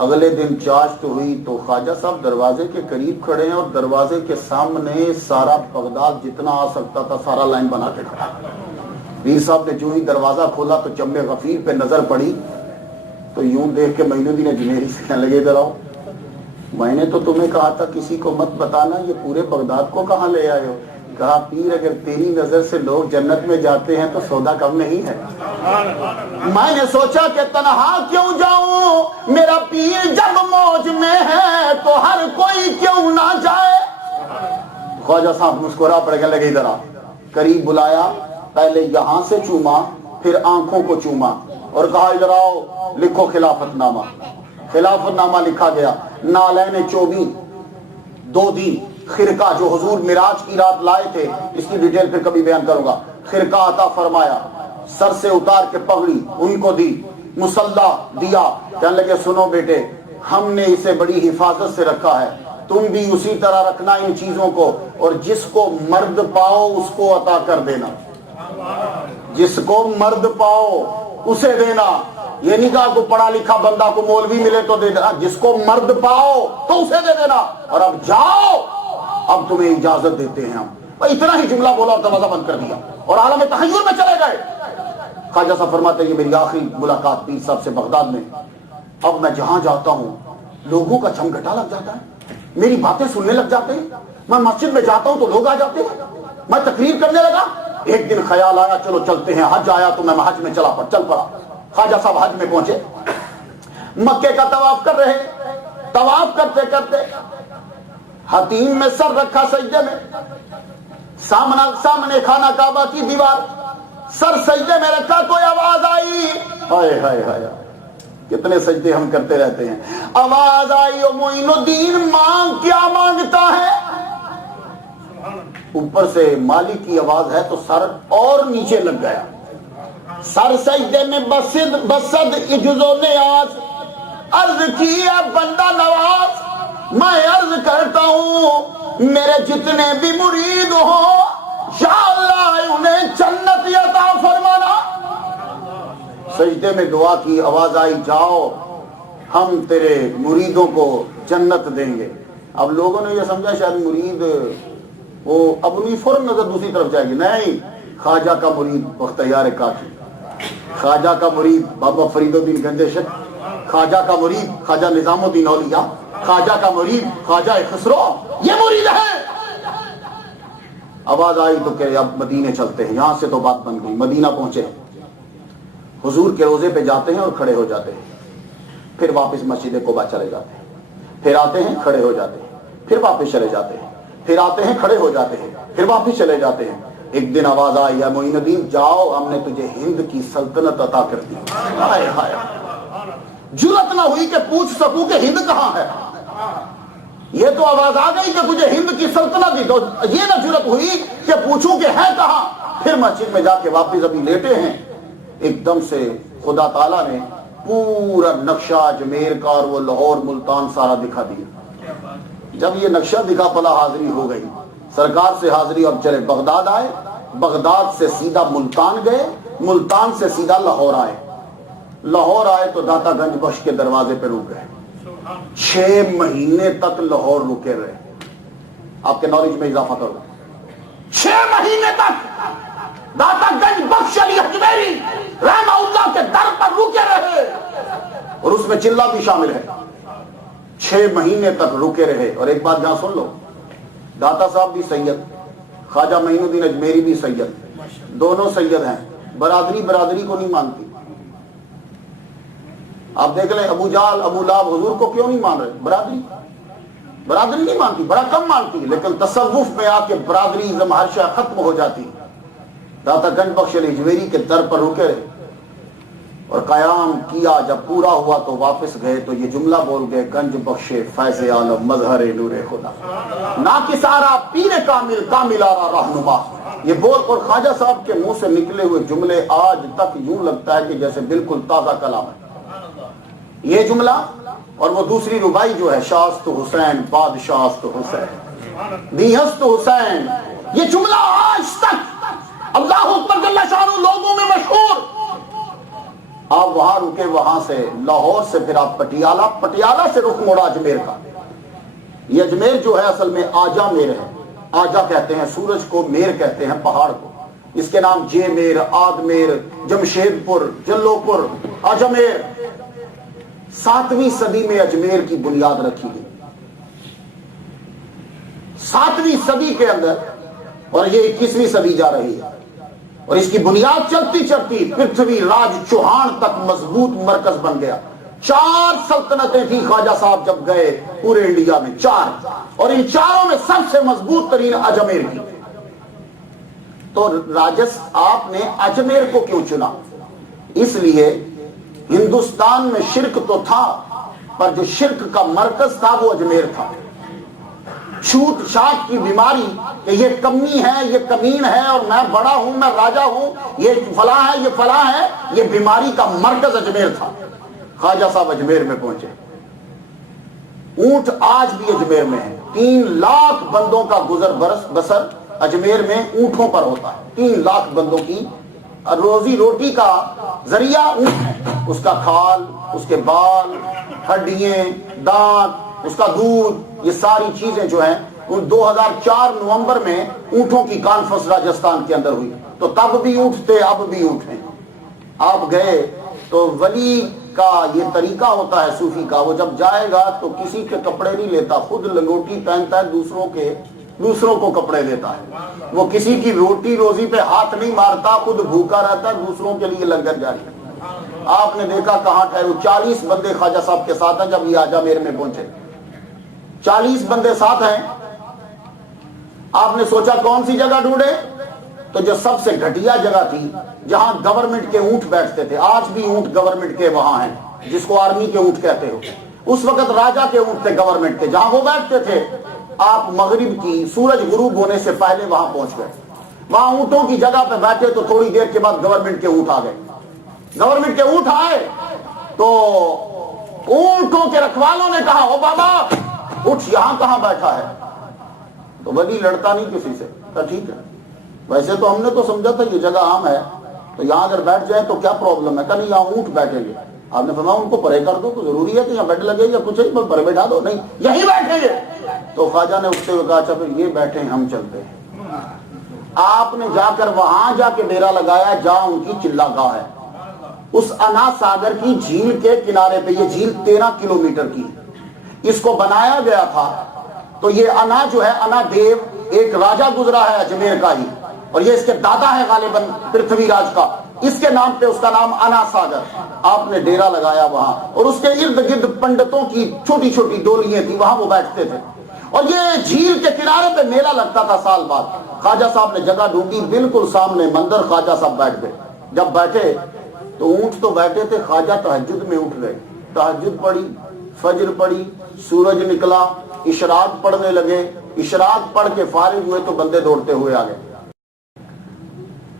اگلے دن چاشت ہوئی تو خواجہ صاحب دروازے کے قریب کھڑے ہیں اور دروازے کے سامنے سارا بغداد جتنا آ سکتا تھا سارا لائن بنا کے کھڑا۔ پیر صاحب نے جو ہی دروازہ کھولا تو چم غفیر پہ نظر پڑی تو یوں دیکھ کے معین الدین اجمیری سے کہنے لگے ادھر آؤ، میں نے تو تمہیں کہا تھا کسی کو مت بتانا، یہ پورے بغداد کو کہاں لے آئے ہو؟ کہا پیر اگر تیری نظر سے لوگ جنت میں جاتے ہیں تو سودا کم نہیں ہے۔ میں نے سوچا کہ تنہا کیوں جاؤں، میرا پیر جب موج میں ہے تو ہر کوئی کیوں نہ جائے۔ خواجہ صاحب مسکرا پڑ کے لگے ادھر آ، قریب بلایا، پہلے یہاں سے چوما پھر آنکھوں کو چوما اور کہا ادھر آؤ لکھو خلافت نامہ۔ خلافت نامہ لکھا گیا۔ نالین 24 2 دن خرقہ جو حضور معراج کی رات لائے تھے، اس کی ڈیٹیل پھر کبھی بیان کروں گا، خرقہ عطا فرمایا، سر سے اتار کے پگڑی ان کو دی، مصلی دیا، کہنے لگے سنو بیٹے ہم نے اسے بڑی حفاظت سے رکھا ہے، تم بھی اسی طرح رکھنا ان چیزوں کو، اور جس کو مرد پاؤ اس کو عطا کر دینا، جس کو مرد پاؤ اسے دینا۔ یہ نہیں کہا کو پڑھا لکھا بندہ کو مولوی ملے تو دے دینا، جس کو مرد پاؤ تو اسے دے دینا، اور اب جاؤ اب تمہیں اجازت دیتے ہیں ہم۔ اتنا ہی جملہ بولا اور دروازہ بند کر دیا اور عالم تحیر میں چلے گئے۔ خواجہ صاحب فرماتے ہیں یہ میری آخری ملاقات پیر صاحب سے بغداد میں، اب میں جہاں جاتا ہوں لوگوں کا جھمگھٹا لگ جاتا ہے، میری باتیں سننے لگ جاتے ہیں، میں مسجد میں جاتا ہوں تو لوگ آ جاتے ہیں، میں تقریر کرنے لگا۔ ایک دن خیال آیا چلو چلتے ہیں، حج آیا تو میں حج میں چل پڑا۔ خواجہ صاحب حج میں پہنچے، مکے کا طواف کر رہے، طواف کرتے کرتے حتیم میں سر رکھا سجدے میں، سامنے خانہ کعبہ کی دیوار، سر سجدے میں رکھا، کوئی آواز آئی، ہائے ہائے ہائے کتنے سجدے ہم کرتے رہتے ہیں، آواز آئی او معین الدین مانگ، کیا مانگتا ہے؟ اوپر سے مالک کی آواز ہے تو سر اور نیچے لگ گیا، سر سجدے میں بسد عجز و نیاز، عرض کی ہے بندہ نواز، میں عرض کرتا ہوں میرے جتنے بھی مرید ہوں یا اللہ انہیں جنت عطا فرمانا۔ سجدے میں دعا کی، آواز آئی جاؤ ہم تیرے مریدوں کو جنت دیں گے۔ اب لوگوں نے یہ سمجھا شاید مرید وہ اپنی فوراً نظر دوسری طرف جائے گی، نہیں، خواجہ کا مرید بختیار کاکی، خواجہ کا مرید بابا فرید الدین گنجشک، خواجہ کا مرید خواجہ نظام الدین اولیاء، خواجہ کا مرید خواجہ خسرو، یہ مرید ہے۔ آواز آئی تو کہ اب مدینے چلتے ہیں، یہاں سے تو بات بن گئی۔ مدینہ پہنچے، حضور کے روزے پہ جاتے ہیں اور کھڑے ہو جاتے ہیں، پھر واپس مسجد قباء چلے جاتے ہیں، پھر آتے ہیں کھڑے ہو جاتے ہیں، پھر واپس چلے جاتے ہیں، پھر آتے ہیں کھڑے ہو جاتے ہیں، پھر واپس چلے جاتے ہیں۔ ایک دن آواز آئی یا معین الدین جاؤ ہم نے تجھے ہند کی سلطنت عطا کر دی۔ ہائے ہائے، جرأت نہ ہوئی کہ پوچھ سکوں کہ ہند کہاں ہے، یہ تو آواز آ گئی کہ تجھے ہند کی سلطنت دی، تو یہ نہ جرأت ہوئی کہ پوچھوں کہ ہے کہاں۔ پھر مسجد میں جا کے واپس ابھی لیٹے ہیں، ایک دم سے خدا تعالیٰ نے پورا نقشہ اجمیر کا اور وہ لاہور ملتان سارا دکھا دیا۔ جب یہ نقشہ دکھا پلا حاضری ہو گئی، سرکار سے حاضری، اور چلے بغداد آئے، بغداد سے سیدھا ملتان گئے، ملتان سے سیدھا لاہور آئے۔ لاہور آئے تو داتا گنج بخش کے دروازے پہ رک گئے. 6 مہینے تک لاہور رکے رہے. آپ کے نالج میں اضافہ کرو. 6 مہینے تک داتا گنج بخش علی اجمیری رحمہ اللہ کے در پر رکے رہے, اور اس میں چلہ بھی شامل ہے. 6 مہینے تک رکے رہے. اور ایک بات یہاں سن لو, داتا صاحب بھی سید, خواجہ معین الدین اجمیری بھی سید, دونوں سید ہیں. برادری کو نہیں مانتی. آپ دیکھ لیں ابو جہل ابو لہب حضور کو کیوں نہیں مان رہے؟ برادری نہیں مانتی, بڑا کم مانتی. لیکن تصوف میں آ کے برادری ازم ہر شے ختم ہو جاتی. داتا گنج بخش علی اجمیری کے در پر رکے رہے اور قیام کیا. جب پورا ہوا تو واپس گئے تو یہ جملہ بول گئے, گنج بخش فیض عالم مظہر نور خدا, ناکسارا پیر کامل کاملارا رہنما. یہ بول اور خواجہ صاحب کے منہ سے نکلے ہوئے جملے آج تک یوں لگتا ہے کہ جیسے بالکل تازہ کلام ہے. یہ جملہ اور وہ دوسری ربائی جو ہے, شاست حسین بادشاست حسین دیہست حسین, یہ جملہ آج تک اللہ اکبر جل شانہ لوگوں میں مشہور. آپ وہاں رکے, وہاں سے لاہور سے پھر آپ پٹیالہ سے رخ موڑا اجمیر کا. یہ اجمیر جو ہے اصل میں آجا میر ہے. آجا کہتے ہیں سورج کو, میر کہتے ہیں پہاڑ کو. اس کے نام جے میر, آگ میر, جمشید پور, جلو پور, اجمیر. 7ویں صدی میں اجمیر کی بنیاد رکھی گئی. 7ویں صدی کے اندر, اور یہ 21ویں صدی جا رہی ہے, اور اس کی بنیاد چلتی چلتی پرتھوی راج چوہان تک مضبوط مرکز بن گیا. 4 سلطنتیں تھی خواجہ صاحب جب گئے پورے انڈیا میں, 4, اور ان 4 میں سب سے مضبوط ترین اجمیر کی. تو آپ نے اجمیر کو کیوں چنا؟ اس لیے ہندوستان میں شرک تو تھا, پر جو شرک کا مرکز تھا وہ اجمیر تھا. چھوٹ چھاٹ کی بیماری کہ یہ کمی ہے, یہ کمین ہے, اور میں بڑا ہوں, میں راجا ہوں, یہ فلاں ہے, یہ فلاں ہے, یہ بیماری کا مرکز اجمیر تھا. خواجہ صاحب اجمیر میں پہنچے. اونٹ آج بھی اجمیر میں ہے. 3 لاکھ بندوں کا گزر بسر اجمیر میں اونٹوں پر ہوتا ہے. 3 لاکھ بندوں کی روزی روٹی کا ذریعہ اونٹ ہے. اس کا کھال, اس کے بال, ہڈیاں, دانت, اس کا دودھ, یہ ساری چیزیں جو ہیں. 2004 نومبر میں اونٹوں کی کانفرنس راجستھان کے اندر ہوئی. تو تب بھی اونٹ تھے, اب بھی اونٹ ہیں. آپ گئے تو ولی کا یہ طریقہ ہوتا ہے صوفی کا, وہ جب جائے گا تو کسی کے کپڑے نہیں لیتا, خود لنگوٹی پہنتا ہے, دوسروں کو کپڑے دیتا ہے. وہ کسی کی روٹی روزی پہ ہاتھ نہیں مارتا, خود بھوکا رہتا ہے, دوسروں کے لیے لنگر جاری ہے. آپ نے دیکھا کہاں ٹھہرو. 40 بندے خواجہ صاحب کے ساتھ ہیں. جب یہ آجا میر میں پہنچے 40 بندے ساتھ ہیں. آپ نے سوچا کون سی جگہ ڈھونڈے, تو جو سب سے گھٹیا جگہ تھی جہاں گورنمنٹ کے اونٹ بیٹھتے تھے. آج بھی اونٹ گورنمنٹ کے وہاں ہیں, جس کو آرمی کے اونٹ کہتے ہو. اس وقت راجا کے اونٹ تھے گورنمنٹ کے, جہاں وہ بیٹھتے تھے. آپ مغرب کی سورج غروب ہونے سے پہلے وہاں پہنچ گئے. وہاں اونٹوں کی جگہ پہ بیٹھے تو تھوڑی دیر کے بعد گورنمنٹ کے اونٹ آ گئے. گورنمنٹ کے اونٹ آئے تو اونٹوں کے رکھوالوں نے کہا, او بابا اٹھ, یہاں کہاں بیٹھا ہے؟ تو ولی لڑتا نہیں کسی سے, کہا ٹھیک ہے, ویسے تو ہم نے تو سمجھا تھا یہ جگہ عام ہے, تو یہاں اگر بیٹھ جائے تو کیا پرابلم ہے؟ کہا نہیں, یہاں اونٹ بیٹھیں گے. آپ نے فرمایا ان کو پرے کر دو, تو ضروری ہے کہ یہاں بیٹھ لگے یا کچھ ہے, پرے بیٹھا دو. نہیں, یہیں بیٹھیں گے. تو خواجہ نے اٹھتے ہوئے کہا اچھا پھر یہ بیٹھیں, ہم چلتے ہیں. آپ نے جا کر وہاں جا کے ڈیرا لگایا جہاں ان کی چلہ گاہ ہے, اس انا ساگر کی جھیل کے کنارے پہ. یہ جھیل 13 کلومیٹر کی, اس کو بنایا گیا تھا. تو یہ انا جو ہے, انا دیو ایک راجہ گزرا ہے اجمیر کا ہی, اور یہ اس کے دادا ہے غالباً پرتھوی راج کا, اس کے نام پہ اس کا نام انا ساگر. آپ نے ڈیرا لگایا وہاں, اور اس کے ارد گرد پنڈتوں کی چھوٹی چھوٹی ڈولیاں تھیں, وہاں وہ بیٹھتے تھے. اور یہ جھیل کے کنارے پہ میلہ لگتا تھا سال بعد. خواجہ صاحب نے جگہ ڈھونڈی, بالکل سامنے مندر. خواجہ صاحب بیٹھ گئے. جب بیٹھے تو اونٹ تو بیٹھے تھے, خواجہ تہجد میں اٹھ گئے. تہجد پڑھی, فجر پڑھی, سورج نکلا, اشراق پڑھنے لگے. اشراق پڑھ کے فارغ ہوئے تو بندے دوڑتے ہوئے آ گئے.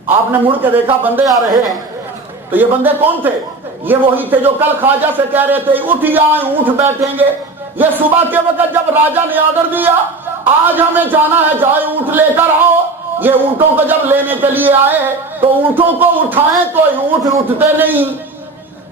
آپ نے مڑ کے دیکھا بندے آ رہے ہیں, تو یہ بندے کون تھے؟ یہ وہی تھے جو کل خواجہ سے کہہ رہے تھے اٹھ یہاں اونٹ بیٹھیں گے. یہ صبح کے وقت جب راجا نے آرڈر دیا آج ہمیں جانا ہے, جائے اونٹ لے کر آؤ, یہ اونٹوں کو جب لینے کے لیے آئے تو اونٹوں کو اٹھائیں تو اونٹ اٹھتے نہیں.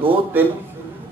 2 3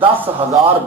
10,000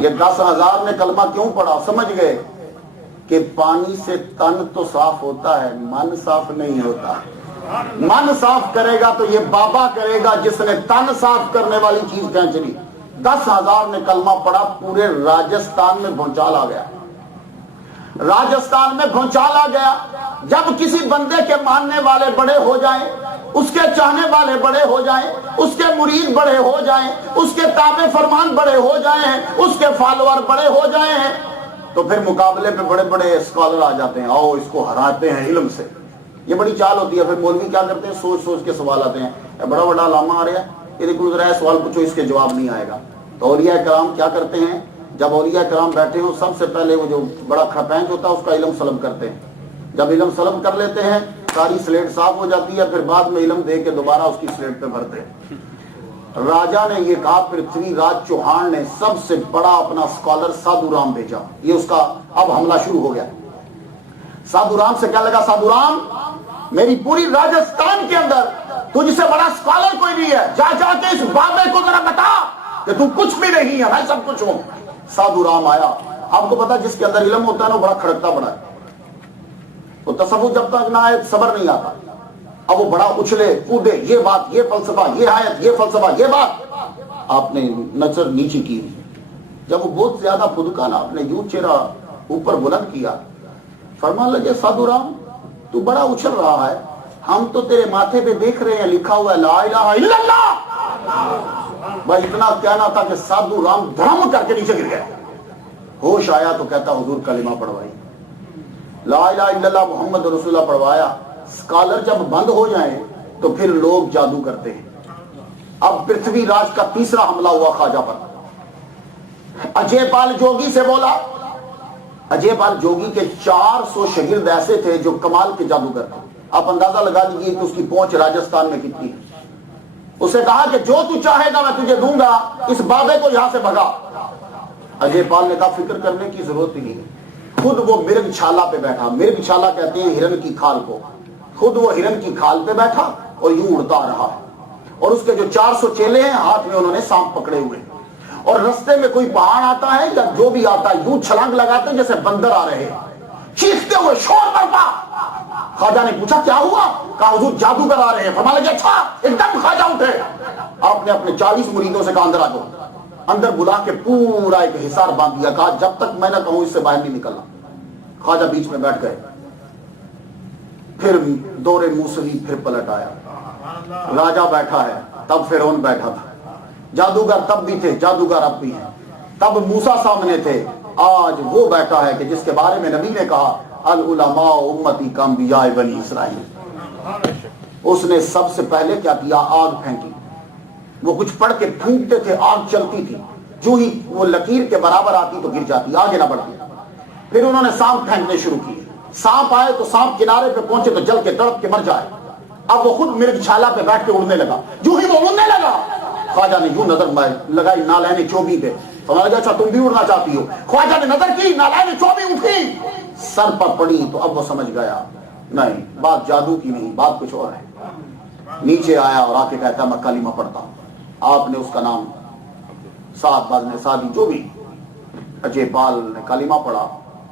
یہ 10,000 نے کلمہ کیوں پڑھا؟ سمجھ گئے کہ پانی سے تن تو صاف ہوتا ہے، من صاف نہیں ہوتا۔ من صاف کرے گا تو یہ بابا کرے گا جس نے تن صاف کرنے والی چیز کھینچ لی۔ 10,000 نے کلمہ پڑھا، پورے راجستھان میں بھونچال آ گیا، راجستھان میں بھونچال آ گیا۔ جب کسی بندے کے ماننے والے بڑے ہو جائیں، اس کے چاہنے والے بڑے ہو جائیں، اس کے مرید بڑے ہو جائیں، اس کے تابع فرمان بڑے ہو جائیں، اس کے فالوور بڑے ہو جائیں، تو پھر مقابلے پہ بڑے بڑے اسکالر آ جاتے ہیں، آؤ اس کو ہراتے ہیں علم سے۔ یہ بڑی چال ہوتی ہے۔ پھر مولوی کیا کرتے ہیں؟ سوچ سوچ کے سوال آتے ہیں، بڑا بڑا علامہ آ رہا ہے، یہ دیکھو ذرا سوال پوچھو، اس کے جواب نہیں آئے گا۔ تو اولیاء کرام کیا کرتے ہیں؟ جب اولیاء کرام بیٹھے ہوں، سب سے پہلے وہ جو بڑا کھڑپینچ ہوتا ہے اس کا علم سلب کرتے ہیں۔ جب علم سلب کر لیتے ہیں، ساری سلیٹ صاف ہو جاتی ہے، پھر بعد میں علم دے کے دوبارہ اس کی سلیٹ پہ بھرتے ہیں۔ راجا نے یہ کہا، پرتھوی راج چوہان نے سب سے بڑا اپنا اسکالر سادھو رام بھیجا۔ یہ اس کا اب حملہ شروع ہو گیا۔ سادھو رام سے کیا لگا؟ سادھو رام، میری پوری راجستھان کے اندر تجھ سے بڑا اسکالر کوئی نہیں ہے، جا جا کے اس بابے کو ذرا بتا کہ تو کچھ بھی نہیں ہے، میں سب کچھ ہوں۔ سادھو رام آیا۔ آپ کو پتا جس کے اندر علم ہوتا ہے نا، بڑا کھڑکتا بڑا ہے، وہ تصوف جب تک نہ آئے صبر نہیں آتا۔ اب وہ بڑا اچھلے کودے، یہ بات، یہ فلسفہ، یہ آیت، یہ فلسفہ، یہ بات۔ آپ نے نظر نیچی کی، جب وہ بہت زیادہ پھدکا نا، آپ نے یوں چہرہ اوپر بلند کیا، فرمان لگے سادھو رام تو بڑا اچھل رہا ہے، ہم تو تیرے ماتھے پہ دیکھ رہے ہیں لکھا ہوا ہے لا الہ الا اللہ۔ بھائی اتنا کہنا تھا کہ سادھو رام دھڑم کر کے نیچے گر گئے۔ ہوش آیا تو کہتا حضور کلمہ پڑھوائی، لا الہ الا اللہ محمد رسول اللہ پڑھوایا۔ اسکالر جب بند ہو جائیں تو پھر لوگ جادو کرتے ہیں۔ اب پرتھوی راج کا تیسرا حملہ ہوا خواجہ پر۔ اجے پال جوگی سے بولا۔ اجے پال جوگی کے 400 شاگرد ایسے تھے جو کمال کے جادوگر تھے۔ آپ اندازہ لگا دیجیے کہ اس کی پہنچ راجستھان میں کتنی ہے۔ اسے کہا کہ جو تو چاہے گا میں تجھے دوں گا، اس بابے کو یہاں سے بھگا۔ اجے پال نے کہا فکر کرنے کی ضرورت ہی نہیں ہے۔ خود وہ مرگ چھالا پہ بیٹھا، مرگ چھالا کہتے ہیں ہرن کی کھال کو، خود وہ ہرن کی کھال پہ بیٹھا اور یوں اڑتا رہا، اور اس کے جو 400 چیلے ہیں ہاتھ میں انہوں نے سانپ پکڑے ہوئے، اور رستے میں کوئی پہاڑ آتا ہے یا جو بھی آتا ہے یوں چھلانگ لگاتے ہیں جیسے بندر آ رہے ہیں، چیختے ہوئے شور برپا۔ خواجہ نے پوچھا کیا ہوا؟ کہا حضور جادوگر آ رہے ہیں۔ فرمایا کہ اچھا، ایک دم خواجہ اٹھے۔ آپ نے اپنے 40 مریدوں سے کہا اندر آ جاؤ۔ اندر بلا کے پورا ایک حصار باندھ دیا، کہا جب تک میں نہ کہوں اس سے باہر نہیں نکلنا۔ خواجہ بیچ میں بیٹھ گئے، پھر دورے موسوی پھر پلٹ آیا۔ راجہ بیٹھا ہے، تب فرعون بیٹھا تھا، جادوگر تب بھی تھے، جادوگر اب بھی ہیں، تب موسیٰ سامنے تھے، آج وہ بیٹھا ہے کہ جس کے بارے میں نبی نے کہا العلماء امتی کانبیاء بنی اسرائیل۔ اس نے سب سے پہلے کیا کیا؟ آگ پھینکی۔ وہ کچھ پڑھ کے پھونکتے تھے، آگ چلتی تھی، جو ہی وہ لکیر کے برابر آتی تو گر جاتی، آگے نہ بڑھتی۔ پھر انہوں نے سانپ پھینکنے شروع کیے، سانپ آئے تو سانپ کنارے پہ پہنچے تو جل کے تڑپ کے مر جائے۔ اب وہ خود مرگ چھالا پہ بیٹھ کے اڑنے لگا، جو ہی وہ اڑنے لگا خواجہ نے یوں نظر لگائی نالین چوبی پہ، سمجھ گیا اچھا تم بھی اڑنا چاہتی ہو۔ خواجہ نے نظر کی، نالین چوبی اٹھی، سر پر پڑی، تو اب وہ سمجھ گیا نہیں بات جادو کی نہیں، بات کچھ اور ہے۔ نیچے آیا اور آ کے کہتا میں کلمہ پڑھتا ہوں۔ آپ نے اس کا نام سعد بن سعدی جو بھی، اجے پال نے کلمہ پڑھا۔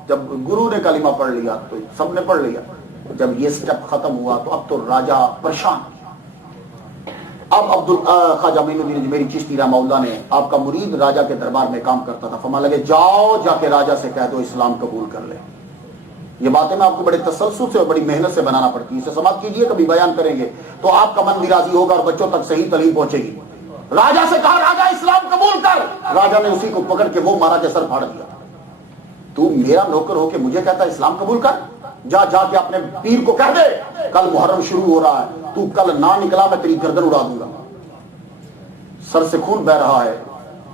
جب گرو نے کلمہ پڑھ لیا تو سب نے پڑھ لیا۔ جب یہ سٹیپ ختم ہوا تو اب تو راجہ پریشان۔ اب خواجہ معین الدین اجمیری چشتی رحمہ اللہ نے، آپ کا مرید راجہ کے دربار میں کام کرتا تھا، فرمانے لگے جاؤ جا کے راجہ سے کہہ دو اسلام قبول کر لے۔ یہ باتیں میں آپ کو بڑے تسلسل سے اور بڑی محنت سے بنانا پڑتی ہے، اسے سماعت کیجئے، کبھی بیان کریں گے تو آپ کا من بھی راضی ہوگا اور بچوں تک صحیح تعلیم پہنچے گی۔ راجہ سے کہا راجہ اسلام قبول کر، راجہ نے اسی کو پکڑ کے وہ مارا کے سر پھاڑ دیا۔ تو میرا نوکر ہو کے مجھے کہتا ہے اسلام قبول کر؟ جا جا کے اپنے پیر کو کہہ دے کل محرم شروع ہو رہا ہے، تو کل نہ نکلا میں تیری گردن اڑا دوں گا۔ سر سے خون بہ رہا ہے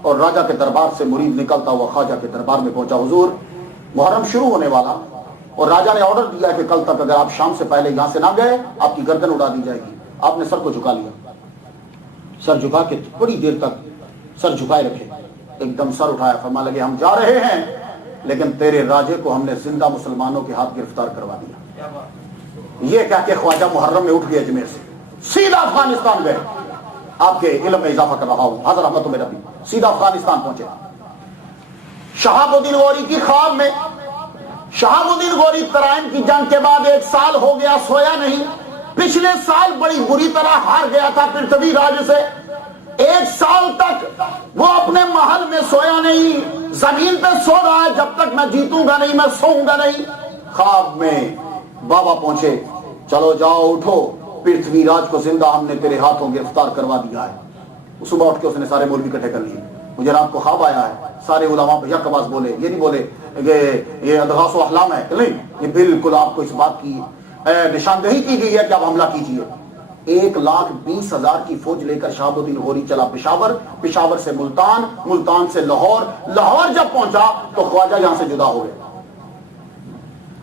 اور راجہ کے دربار سے مرید نکلتا ہوا خواجہ کے دربار میں پہنچا، حضور محرم شروع ہونے والا اور راجہ نے آرڈر دیا کہ کل تک اگر آپ شام سے پہلے یہاں سے نہ گئے آپ کی گردن اڑا دی جائے گی۔ آپ نے سر کو جھکا لیا، سر جھکا کے بڑی دیر تک سر جھکائے رکھے، ایک دم سر اٹھایا، فرمانے لگے ہم جا رہے ہیں لیکن تیرے راجے کو ہم نے زندہ مسلمانوں کے ہاتھ گرفتار کروا دیا۔ یہ کہہ کے خواجہ محرم میں اٹھ گئے اجمیر سے، سیدھا افغانستان گئے۔ آپ کے علم میں اضافہ کر رہا ہوں، حضرت احمد تو میرا بھی، سیدھا افغانستان پہنچے۔ شہاب الدین غوری کی خواب میں شہاب الدین غوری ترائن کی جنگ کے بعد 1 سال ہو گیا سویا نہیں. پچھلے سال بڑی بری طرح ہار گیا تھا پرتھوی راج سے. 1 سال تک وہ اپنے محل میں سویا نہیں, زمین پہ سو رہا ہے, جب تک میں جیتوں گا نہیں میں سوؤں گا نہیں. خواب میں بابا پہنچے, چلو جاؤ اٹھو, پرتھوی راج کو زندہ ہم نے تیرے ہاتھوں گرفتار کروا دیا ہے. صبح اٹھ کے اس نے سارے مولوی اکٹھے کر لیے, مجھے رات کو خواب آیا ہے. سارے علماء یک آواز بولے, یہ نہیں بولے کہ یہ اضغاث و احلام ہے, نہیں, یہ بالکل آپ کو اس بات کی نشاندہی کی گئی ہے کہ آپ حملہ کیجیے. 1,20,000 کی فوج لے کر شہاب الدین غوری چلا پشاور, پشاور سے ملتان, ملتان سے لاہور, لاہور جب پہنچا تو خواجہ یہاں سے جدا ہو گئے.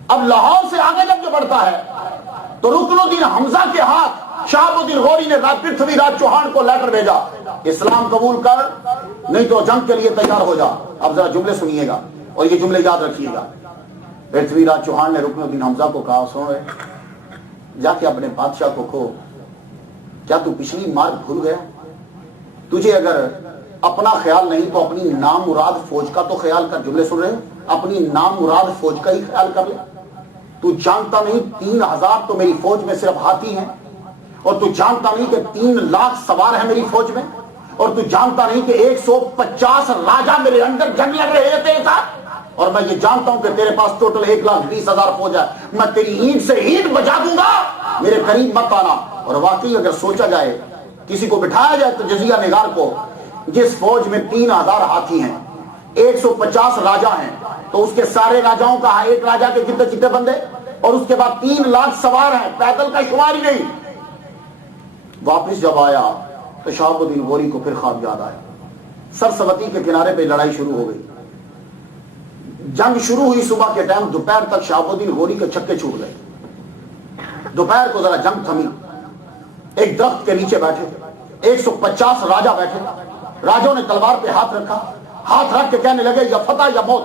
اب لاہور سے آگے جب جو بڑھتا ہے تو رکن الدین حمزہ کے ہاتھ شہاب الدین غوری نے پرتھوی راج چوہان کو لیٹر بھیجا, اسلام قبول کر نہیں تو جنگ کے لیے تیار ہو جا. اب ذرا جملے سنیے گا اور یہ جملے یاد رکھیے گا. پرتھوی راج چوہان نے رکن الدین حمزہ کو کہا, سن جا کے اپنے بادشاہ کو کھو, کیا تو پچھلی مارگ بھول گیا؟ تجھے اگر اپنا خیال نہیں تو اپنی نامراد فوج کا تو خیال کر. جملے سن رہے ہو, اپنی نامراد فوج کا ہی خیال کر لے. تو جانتا نہیں 3,000 تو میری فوج میں صرف ہاتھی ہیں, اور تو جانتا نہیں کہ 3 لاکھ سوار ہیں میری فوج میں, اور تو جانتا نہیں کہ 150 راجہ میرے اندر جنگ لڑ رہے تھے ساتھ, اور میں یہ جانتا ہوں کہ تیرے پاس ٹوٹل 1,20,000 فوج ہے. میں تیری اینٹ سے اینٹ بجا دوں گا, میرے قریب مت آنا. اور واقعی اگر سوچا جائے, کسی کو بٹھایا جائے تجزیہ نگار کو, جس فوج میں 3,000 ہاتھی ہیں, 150 راجہ ہیں, تو اس کے سارے راجاؤں کا ایک راجہ کے کتنے کتنے بندے, اور اس کے بعد 3 لاکھ سوار ہیں, پیدل کا شمار ہی نہیں. واپس جب آیا تو شہاب الدین غوری کو پھر خواب یاد آیا. سرسوتی کے کنارے پہ لڑائی شروع ہو گئی. جنگ شروع ہوئی صبح کے ٹائم, دوپہر تک شہاب الدین غوری کے چھکے چھوٹ گئے. دوپہر کو ذرا جنگ تھمی, ایک درخت کے نیچے بیٹھے 150 راجہ بیٹھے. راجوں نے تلوار پہ ہاتھ رکھا, ہاتھ رکھ کے کہنے لگے یا فتح یا موت.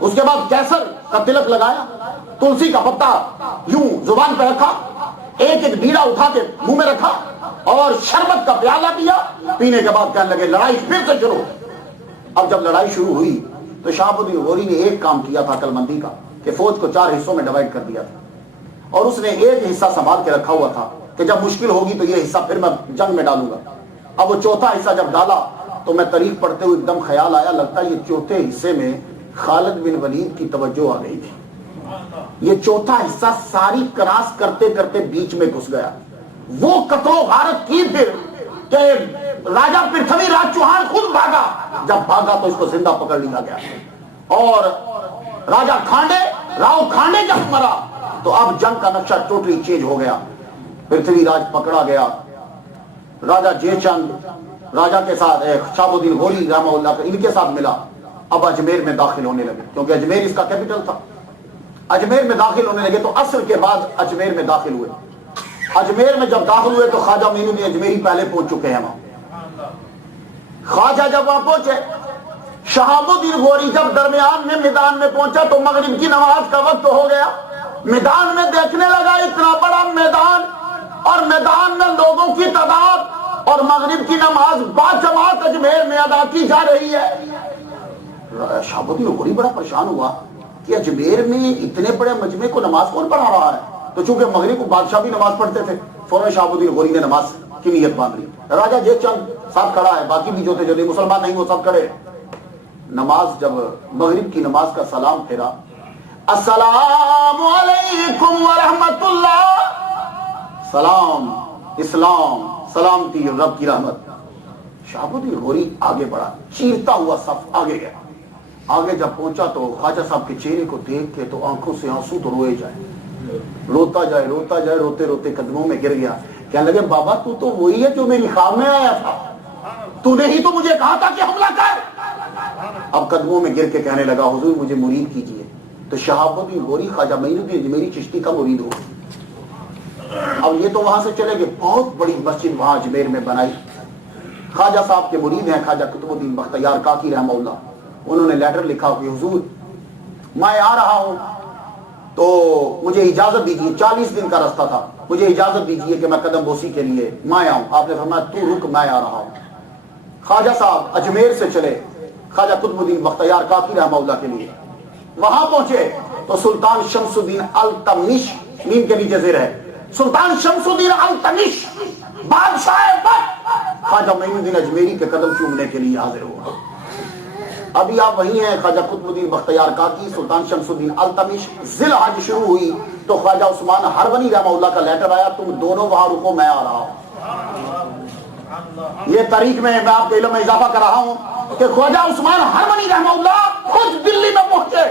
اس کے بعد کیسر کا تلک لگایا, تلسی کا پتا یوں زبان پہ رکھا, ایک ایک ڈیڑا اٹھا کے منہ میں رکھا, اور شربت کا پیالہ پیا. پینے کے بعد کہنے لگے لڑائی پھر سے شروع. اب جب لڑائی شروع ہوئی تو شہاب الدین غوری نے ایک کام کیا تھا عقل مندی کا, کہ فوج کو 4 حصوں میں ڈیوائڈ کر دیا تھا, اور اس نے ایک حصہ سنبھال کے رکھا ہوا تھا کہ جب مشکل ہوگی تو یہ حصہ پھر میں جنگ میں ڈالوں گا. اب وہ چوتھا حصہ جب ڈالا تو میں تاریخ پڑھتے ہوئے ایک دم خیال آیا, لگتا ہے یہ چوتھے حصے میں خالد بن ولید کی توجہ آ گئی تھی. یہ چوتھا حصہ ساری کراس کرتے کرتے بیچ میں گھس گیا. وہ قتل و غارت کی پھر کہ راجہ پرتھوی راج چوہان خود بھاگا. جب بھاگا تو اس کو زندہ پکڑ لیا گیا, اور راجہ کھانڈے, راؤ کھانڈے جب مرا تو اب جنگ کا نقشہ ٹوٹلی چینج ہو گیا. پرتھوی راج پکڑا گیا. راجہ جے چند راجہ کے ساتھ شہاب الدین غوری رحمہ اللہ ان کے ساتھ ملا. اب اجمیر میں داخل ہونے لگے, کیونکہ اجمیر اس کا کیپٹل تھا. اجمیر میں داخل ہونے لگے تو عصر کے بعد اجمیر میں داخل ہوئے. اجمیر میں جب داخل ہوئے تو خواجہ معین الدین اجمیری پہلے پہنچ چکے ہیں وہاں. خواجہ جب وہاں پہنچے, شہاب الدین غوری جب درمیان میں میدان میں پہنچا تو مغرب کی نماز کا وقت ہو گیا. میدان میں دیکھنے لگا, اتنا بڑا میدان, اور میدان میں لوگوں کی تعداد, اور مغرب کی نماز باجماعت اجمیر میں ادا کی جا رہی ہے. شہاب الدین غوری بڑا پریشان ہوا کہ اجمیر میں اتنے بڑے مجمع کو نماز کون پڑھا رہا ہے. تو چونکہ مغرب کو بادشاہ بھی نماز پڑھتے تھے, فوراً شہاب الدین غوری نے نماز کی نیت باندھ لی. راجہ جے چند ساتھ کھڑا ہے, باقی بھی جو تھے جو مسلمان نہیں وہ سب کھڑے. نماز جب مغرب کی نماز کا سلام پھیرا, السلام علیکم ورحمت اللہ, سلام اسلام سلامتی رب کی رحمت. شہاب الدین غوری آگے بڑھا, چیرتا ہوا صف آگے گیا. آگے جب پہنچا تو خواجہ صاحب کے چہرے کو دیکھ کے تو آنکھوں سے آنسو تو روئے جائے, روتا جائے روتا جائے, روتے روتے قدموں میں گر گیا. کہنے لگے بابا تو وہی ہے جو میری خواب میں آیا تھا, تو نے ہی تو مجھے کہا تھا کہ حملہ کر. اب قدموں میں گر کے کہنے لگا حضور مجھے مرید کیجئے. تو شہاب الدین غوری خواجہ معین الدین اجمیری چشتی کا مرید ہو. اب یہ تو وہاں سے چلے گئے, بہت بڑی مسجد وہاں اجمیر میں بنائی. خواجہ صاحب کے مرید ہیں خواجہ قطب الدین بختیار کاکی رحمہ اللہ. انہوں نے لیٹر لکھا کہ حضور میں آ رہا ہوں تو مجھے اجازت دیجیے, 40 دن کا راستہ تھا, مجھے اجازت دیجیے کہ میں قدم بوسی کے لیے میں آؤں. آپ نے فرمایا تو رک, میں آ رہا ہوں. خواجہ صاحب اجمیر سے چلے, خواجہ قطب الدین بختیار کاکی رحمہ اللہ کے لیے. وہاں پہنچے تو سلطان شمس الدین التمش، نیم کے نیچے زیر ہے، سلطان شمس الدین التمش بادشاہ وقت خواجہ معین الدین اجمیری کے قدم چومنے کے لیے حاضر ہوا. ابھی آپ وہی ہیں. خواجہ قطب الدین بختیار کاکی، سلطان شمس الدین التمش. ذی الحج شروع ہوئی تو خواجہ عثمان ہرونی رحمہ اللہ کا لیٹر آیا، تم دونوں وہاں رکو، میں آ رہا ہوں. یہ تاریخ میں آپ کے علم میں اضافہ کر رہا ہوں کہ خواجہ عثمان ہرونی رحمہ اللہ خود دلی میں پہنچے.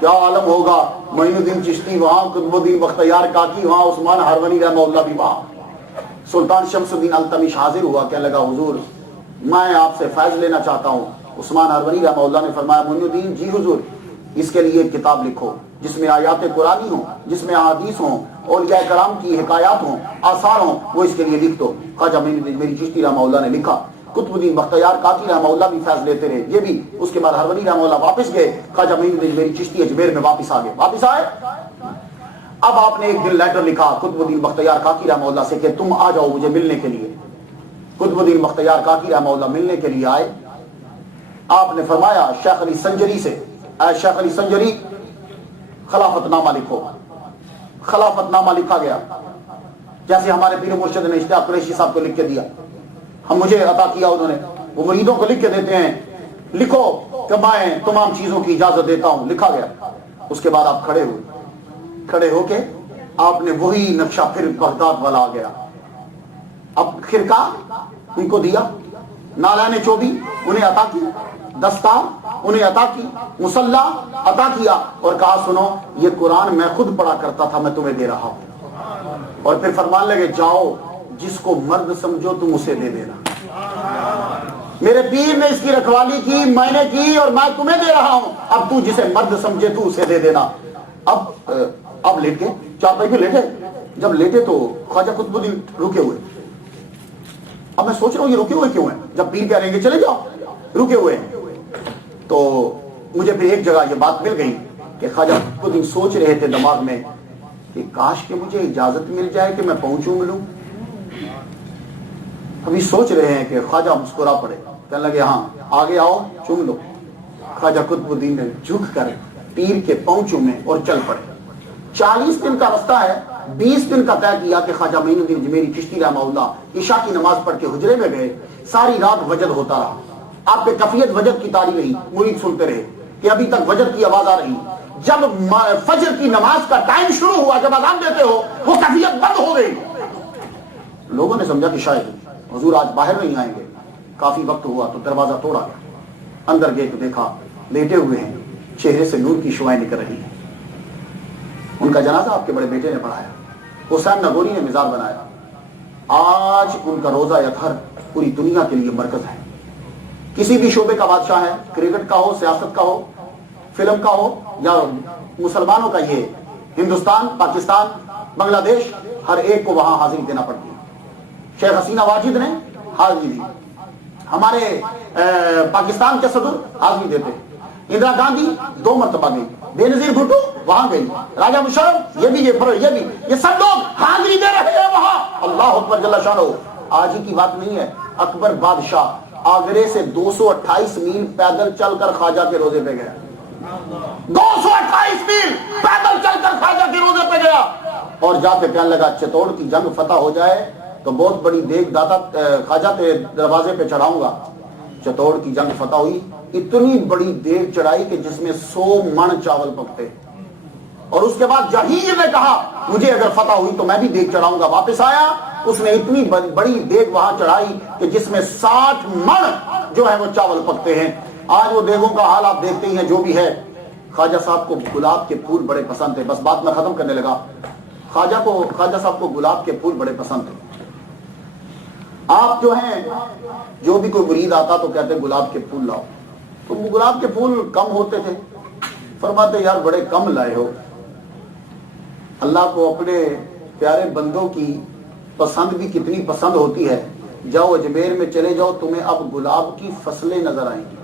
کیا عالم ہوگا، معین الدین چشتی وہاں، قطب الدین بختیار کاکی وہاں، عثمان ہرونی رحمہ اللہ بھی وہاں. سلطان شمس الدین التمش حاضر ہوا، کہنے لگا حضور میں آپ سے فیض لینا چاہتا ہوں. عثمان ہرونی رحمہ اللہ نے فرمایا معین الدین جی حضور، اس کے لیے ایک کتاب لکھو جس میں آیات قرآنی ہوں، جس میں احادیث ہوں، اولیاء کرام کی حکایات ہوں، آثار ہوں، وہ اس کے لیے لکھ دو. خواجہ معین الدین میری چشتی رحمہ اللہ نے لکھا. قطب الدین بختیار کاکی رحمہ اللہ بھی فیض لیتے رہے، یہ بھی. اس کے بعد ہرونی رحمہ اللہ واپس گئے، خواجہ معین الدین میری چشتی اجمیر میں واپس آ گئے. واپس آئے، اب آپ نے ایک دن لیٹر لکھا قطب الدین بختیار کاکی رحمہ اللہ سے کہ تم آ جاؤ مجھے ملنے کے لیے. قطب الدین بختیار کاکی رحمہ اللہ ملنے کے لیے آئے. آپ نے فرمایا شیخ علی سنجری سے، اے شیخ علی سنجری خلافت نامہ لکھو. خلافت نامہ لکھا گیا، جیسے ہمارے پیر مرشد نے اشتیاق قریشی صاحب کو لکھ کے دیا، ہم مجھے عطا کیا انہوں نے. وہ مریدوں کو لکھ کے دیتے ہیں لکھو کہ میں تمام چیزوں کی اجازت دیتا ہوں. لکھا گیا. اس کے بعد آپ کھڑے ہوئے، کھڑے ہو کے آپ نے وہی نقشہ پھر بغداد والا آ گیا. اب خرقہ ان کو دیا، نالین چوبی انہیں عطا کی، دستار انہیں عطا کی، مصلح عطا کیا، اور کہا سنو یہ قرآن میں خود پڑھا کرتا تھا، میں تمہیں دے رہا ہوں. اور پھر فرمان لگے جاؤ جس کو مرد سمجھو تم اسے دے دینا. میرے پیر نے اس کی رکھوالی کی، میں نے کی، اور میں تمہیں دے رہا ہوں. اب تو جسے مرد سمجھے تو اسے دے دینا. اب لیٹ کے چارپائی پہ لیٹے. جب لیٹے تو خواجہ قطب الدین رکے ہوئے. اب میں سوچ رہا ہوں یہ رکے ہوئے کیوں ہیں؟ جب پیر کہہ رہے ہیں چلے جاؤ، رکے ہوئے ہیں. تو مجھے پھر ایک جگہ یہ بات مل گئی کہ خواجہ قطب الدین سوچ رہے تھے دماغ میں کہ کاش کہ مجھے اجازت مل جائے کہ میں پہنچوں ملوں. ابھی سوچ رہے ہیں کہ خواجہ مسکرا پڑے، کہنے لگے ہاں آگے آؤ چوم لو. خواجہ قطب الدین نے جھک کر پیر کے پاؤں چومے اور چل پڑے. 40 دن کا رستہ ہے، 20 دن کا طے کیا کہ خواجہ معین الدین اجمیری چشتی رحمہ اللہ عشاء کی نماز پڑھ کے حجرے میں گئے. ساری رات وجد ہوتا رہا. آپ پہ کفیت وجد کی تاری رہی، مرید سنتے رہے کہ ابھی تک وجد کی آواز آ رہی. جب فجر کی نماز کا ٹائم شروع ہوا، جب اذان دیتے ہو وہ کفیت بند ہو گئی. لوگوں نے سمجھا کہ شاید حضور آج باہر نہیں آئیں گے. کافی وقت ہوا تو دروازہ توڑا گیا. اندر گئے تو دیکھا لیٹے ہوئے ہیں، چہرے سے نور کی شعائیں نکل رہی ہیں. ان کا جنازہ آپ کے بڑے بیٹے نے پڑھایا، حسین نگوری نے مزار بنایا. آج ان کا روزہ اطہر پوری دنیا کے لیے مرکز ہے. کسی بھی شعبے کا بادشاہ ہے، کرکٹ کا ہو، سیاست کا ہو، فلم کا ہو، یا مسلمانوں کا، یہ ہندوستان، پاکستان، بنگلہ دیش، ہر ایک کو وہاں حاضری دینا پڑتی ہے. شیخ حسینہ واجد نے حاضری دی، ہمارے پاکستان کے صدر حاضری دیتے. اندرا گاندھی 2 مرتبہ گئی، بے نظیر بھٹو وہاں گئی، راجہ مشرف یہ بھی یہ سب لوگ حاضری دے رہے ہیں وہاں. اللہ اکبر جل شانہ. آج ہی کی بات نہیں ہے. اکبر بادشاہ آگرے سے 228 میل پیدل چل کر خواجہ کے روزے پہ گیا. 228 میل پیدل چل کر خواجہ کے روزے پہ گیا. اور جا کے کہنے لگا چتوڑ کی جنگ فتح ہو جائے تو بہت بڑی دیگ داتا خواجہ کے دروازے پہ چڑھاؤں گا. چتوڑ کی جنگ فتح ہوئی، اتنی بڑی دیگ چڑھائی کہ جس میں 100 من چاول پکتے. اور اس کے بعد جہیر نے کہا مجھے اگر فتح ہوئی تو میں بھی دیگ چڑھاؤں گا. واپس آیا، اس نے اتنی بڑی دیگ وہاں چڑھائی کہ جس میں 60 من جو ہے وہ چاول پکتے ہیں. آج وہ دیگوں کا حال آپ دیکھتے ہی ہیں. جو بھی ہے، خواجہ صاحب کو گلاب کے پھول بڑے پسند تھے. بس بات میں ختم کرنے لگا. خواجہ صاحب کو گلاب کے پھول بڑے پسند تھے. آپ جو ہیں، جو بھی کوئی مرید آتا تو کہتے گلاب کے پھول لاؤ. تو وہ گلاب کے پھول کم ہوتے تھے. فرماتے یار بڑے کم لائے ہو. اللہ کو اپنے پیارے بندوں کی پسند بھی کتنی پسند ہوتی ہے. جاؤ اجمیر میں چلے جاؤ، تمہیں اب گلاب کی فصلیں نظر آئیں گی.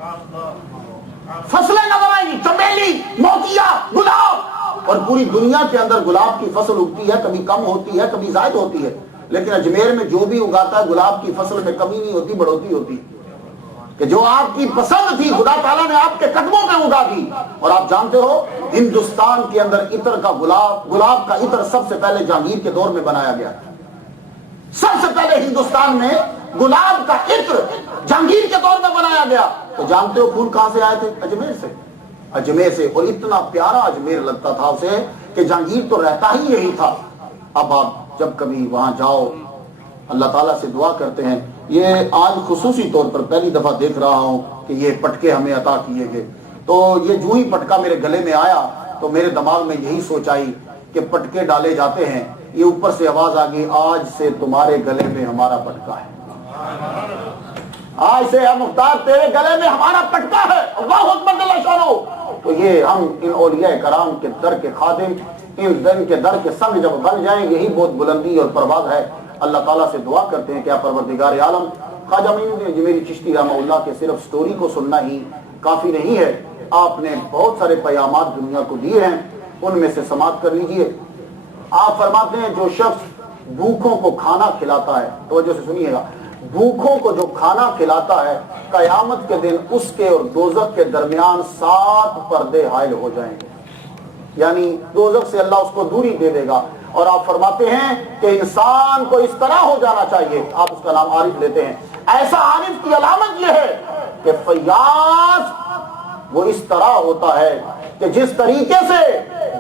فصلیں نظر آئیں گی، چمیلی، موتیا، گلاب. اور پوری دنیا کے اندر گلاب کی فصل اگتی ہے، کبھی کم ہوتی ہے، کبھی زائد ہوتی ہے. لیکن اجمیر میں جو بھی اگاتا ہے گلاب کی فصل میں کمی نہیں ہوتی، بڑھوتی ہوتی. کہ جو آپ کی پسند تھی خدا تعالیٰ نے آپ کے قدموں پہ اگا دی. اور آپ جانتے ہو ہندوستان کے اندر عطر کا گلاب کا عطر سب سے پہلے جہانگیر کے دور میں بنایا گیا. سب سے پہلے ہندوستان میں گلاب کا عطر جہانگیر کے دور میں بنایا گیا. تو جانتے ہو پھول کہاں سے آئے تھے؟ اجمیر سے. اجمیر سے. اور اتنا پیارا اجمیر لگتا تھا اسے کہ جہانگیر تو رہتا ہی یہی تھا. اب آپ جب کبھی وہاں جاؤ اللہ تعالیٰ سے دعا کرتے ہیں. یہ آج خصوصی طور پر پہلی دفعہ دیکھ رہا ہوں کہ یہ پٹکے ہمیں عطا کیے گئے. تو یہ جو ہی پٹکا میرے گلے میں آیا تو میرے دماغ میں یہی سوچ آئی کہ پٹکے ڈالے جاتے ہیں. یہ اوپر سے آواز آ گئی آج سے تمہارے گلے میں ہمارا پٹکا ہے. آج سے اے مختار تیرے گلے میں ہمارا پٹکا ہے. اللہ اکبر جل شانہ. تو یہ ہم ان اولیاء کرام کے در کے خادم ان دن کے در کے سنگ جب بن جائیں یہی بہت بلندی اور پرواز ہے. اللہ تعالیٰ سے دعا کرتے ہیں کہ پروردگار عالم خواجہ معین اجمیری چشتی رحمہ اللہ کے صرف سٹوری کو سننا ہی کافی نہیں ہے. آپ نے بہت سارے پیامات دنیا کو دیے ہیں. ان میں سے سماعت کر لیجئے. آپ فرماتے ہیں جو شخص بھوکوں کو کھانا کھلاتا ہے, توجہ سے سنیے گا, بھوکوں کو جو کھانا کھلاتا ہے قیامت کے دن اس کے اور دوزخ کے درمیان 7 پردے حائل ہو جائیں گے. یعنی دوزخ سے اللہ اس کو دوری دے دے گا. اور آپ فرماتے ہیں کہ انسان کو اس طرح ہو جانا چاہیے. آپ اس کا نام عارف لیتے ہیں. ایسا عارف کی علامت یہ ہے کہ فیاض وہ اس طرح ہوتا ہے کہ جس طریقے سے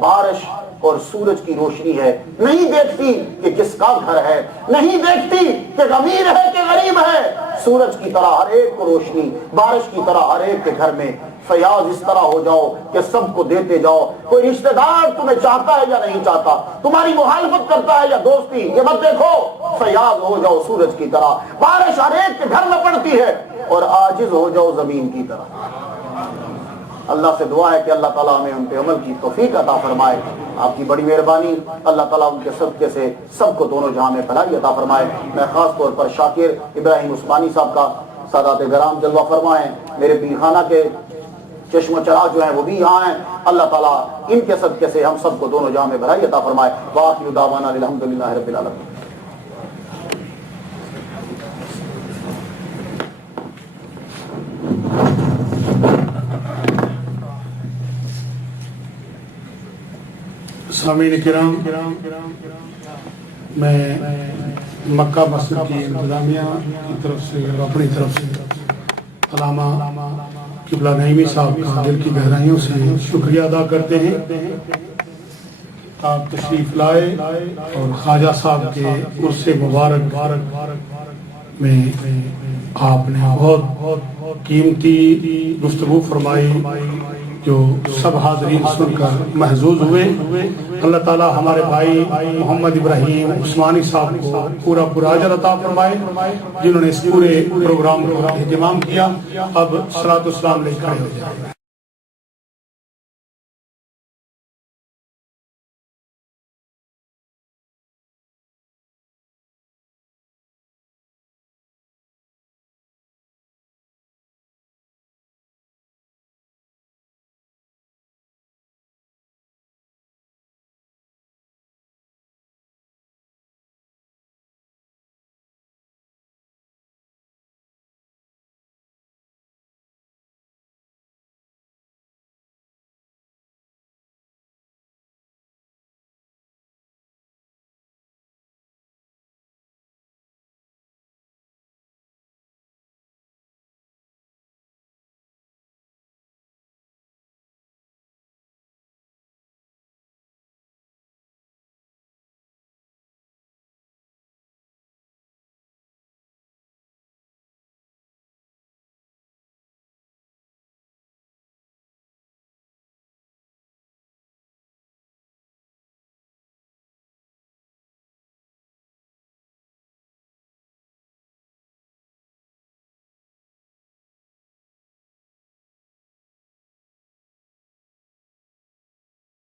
بارش اور سورج کی روشنی ہے, نہیں دیکھتی کہ کس کا گھر ہے, نہیں دیکھتی کہ امیر ہے کہ غریب ہے. سورج کی طرح ہر ایک کو روشنی, بارش کی طرح ہر ایک کے گھر میں فیاض اس طرح ہو جاؤ کہ سب کو دیتے جاؤ. کوئی رشتہ دار تمہیں چاہتا ہے یا نہیں چاہتا, تمہاری مخالفت کرتا ہے یا دوستی, یہ مت دیکھو. فیاض ہو جاؤ سورج کی طرح, بارش ہر ایک کے گھر میں پڑتی ہے, اور عاجز ہو جاؤ زمین کی طرح. اللہ سے دعا ہے کہ اللہ تعالیٰ ہمیں ان پہ عمل کی توفیق عطا فرمائے. آپ کی بڑی مہربانی, اللہ تعالیٰ ان کے صدقے سے سب کو دونوں جہاں میں بھلائی عطا فرمائے. میں خاص طور پر شاکر ابراہیم عثمانی صاحب کا سادات گرام جلوہ فرما ہیں, میرے پیر خانہ کے چشم و چراغ جو ہیں وہ بھی یہاں ہیں. اللہ تعالیٰ ان کے صدقے سے ہم سب کو دونوں جہاں میں بھلائی عطا فرمائے. وآخر دعوانا الحمدللہ رب العالمین. سامعین کرام, میں مکہ مسجد کی انتظامیہ کی طرف سے اور اپنی طرف سے علامہ قبلہ نعیمی صاحب کا دل کی گہرائیوں سے شکریہ ادا کرتے ہیں. آپ تشریف لائے اور خواجہ صاحب کے عرس مبارک میں آپ نے بہت قیمتی گفتگو فرمائی جو سب حاضرین سن کر محظوظ ہوئے. اللہ تعالی ہمارے بھائی محمد ابراہیم عثمانی صاحب کو پورا اجر عطا فرمائے جنہوں نے اس پورے پروگرام کو اہتمام کیا. اب صلاۃ والسلام لے کھڑے ہو جائیں.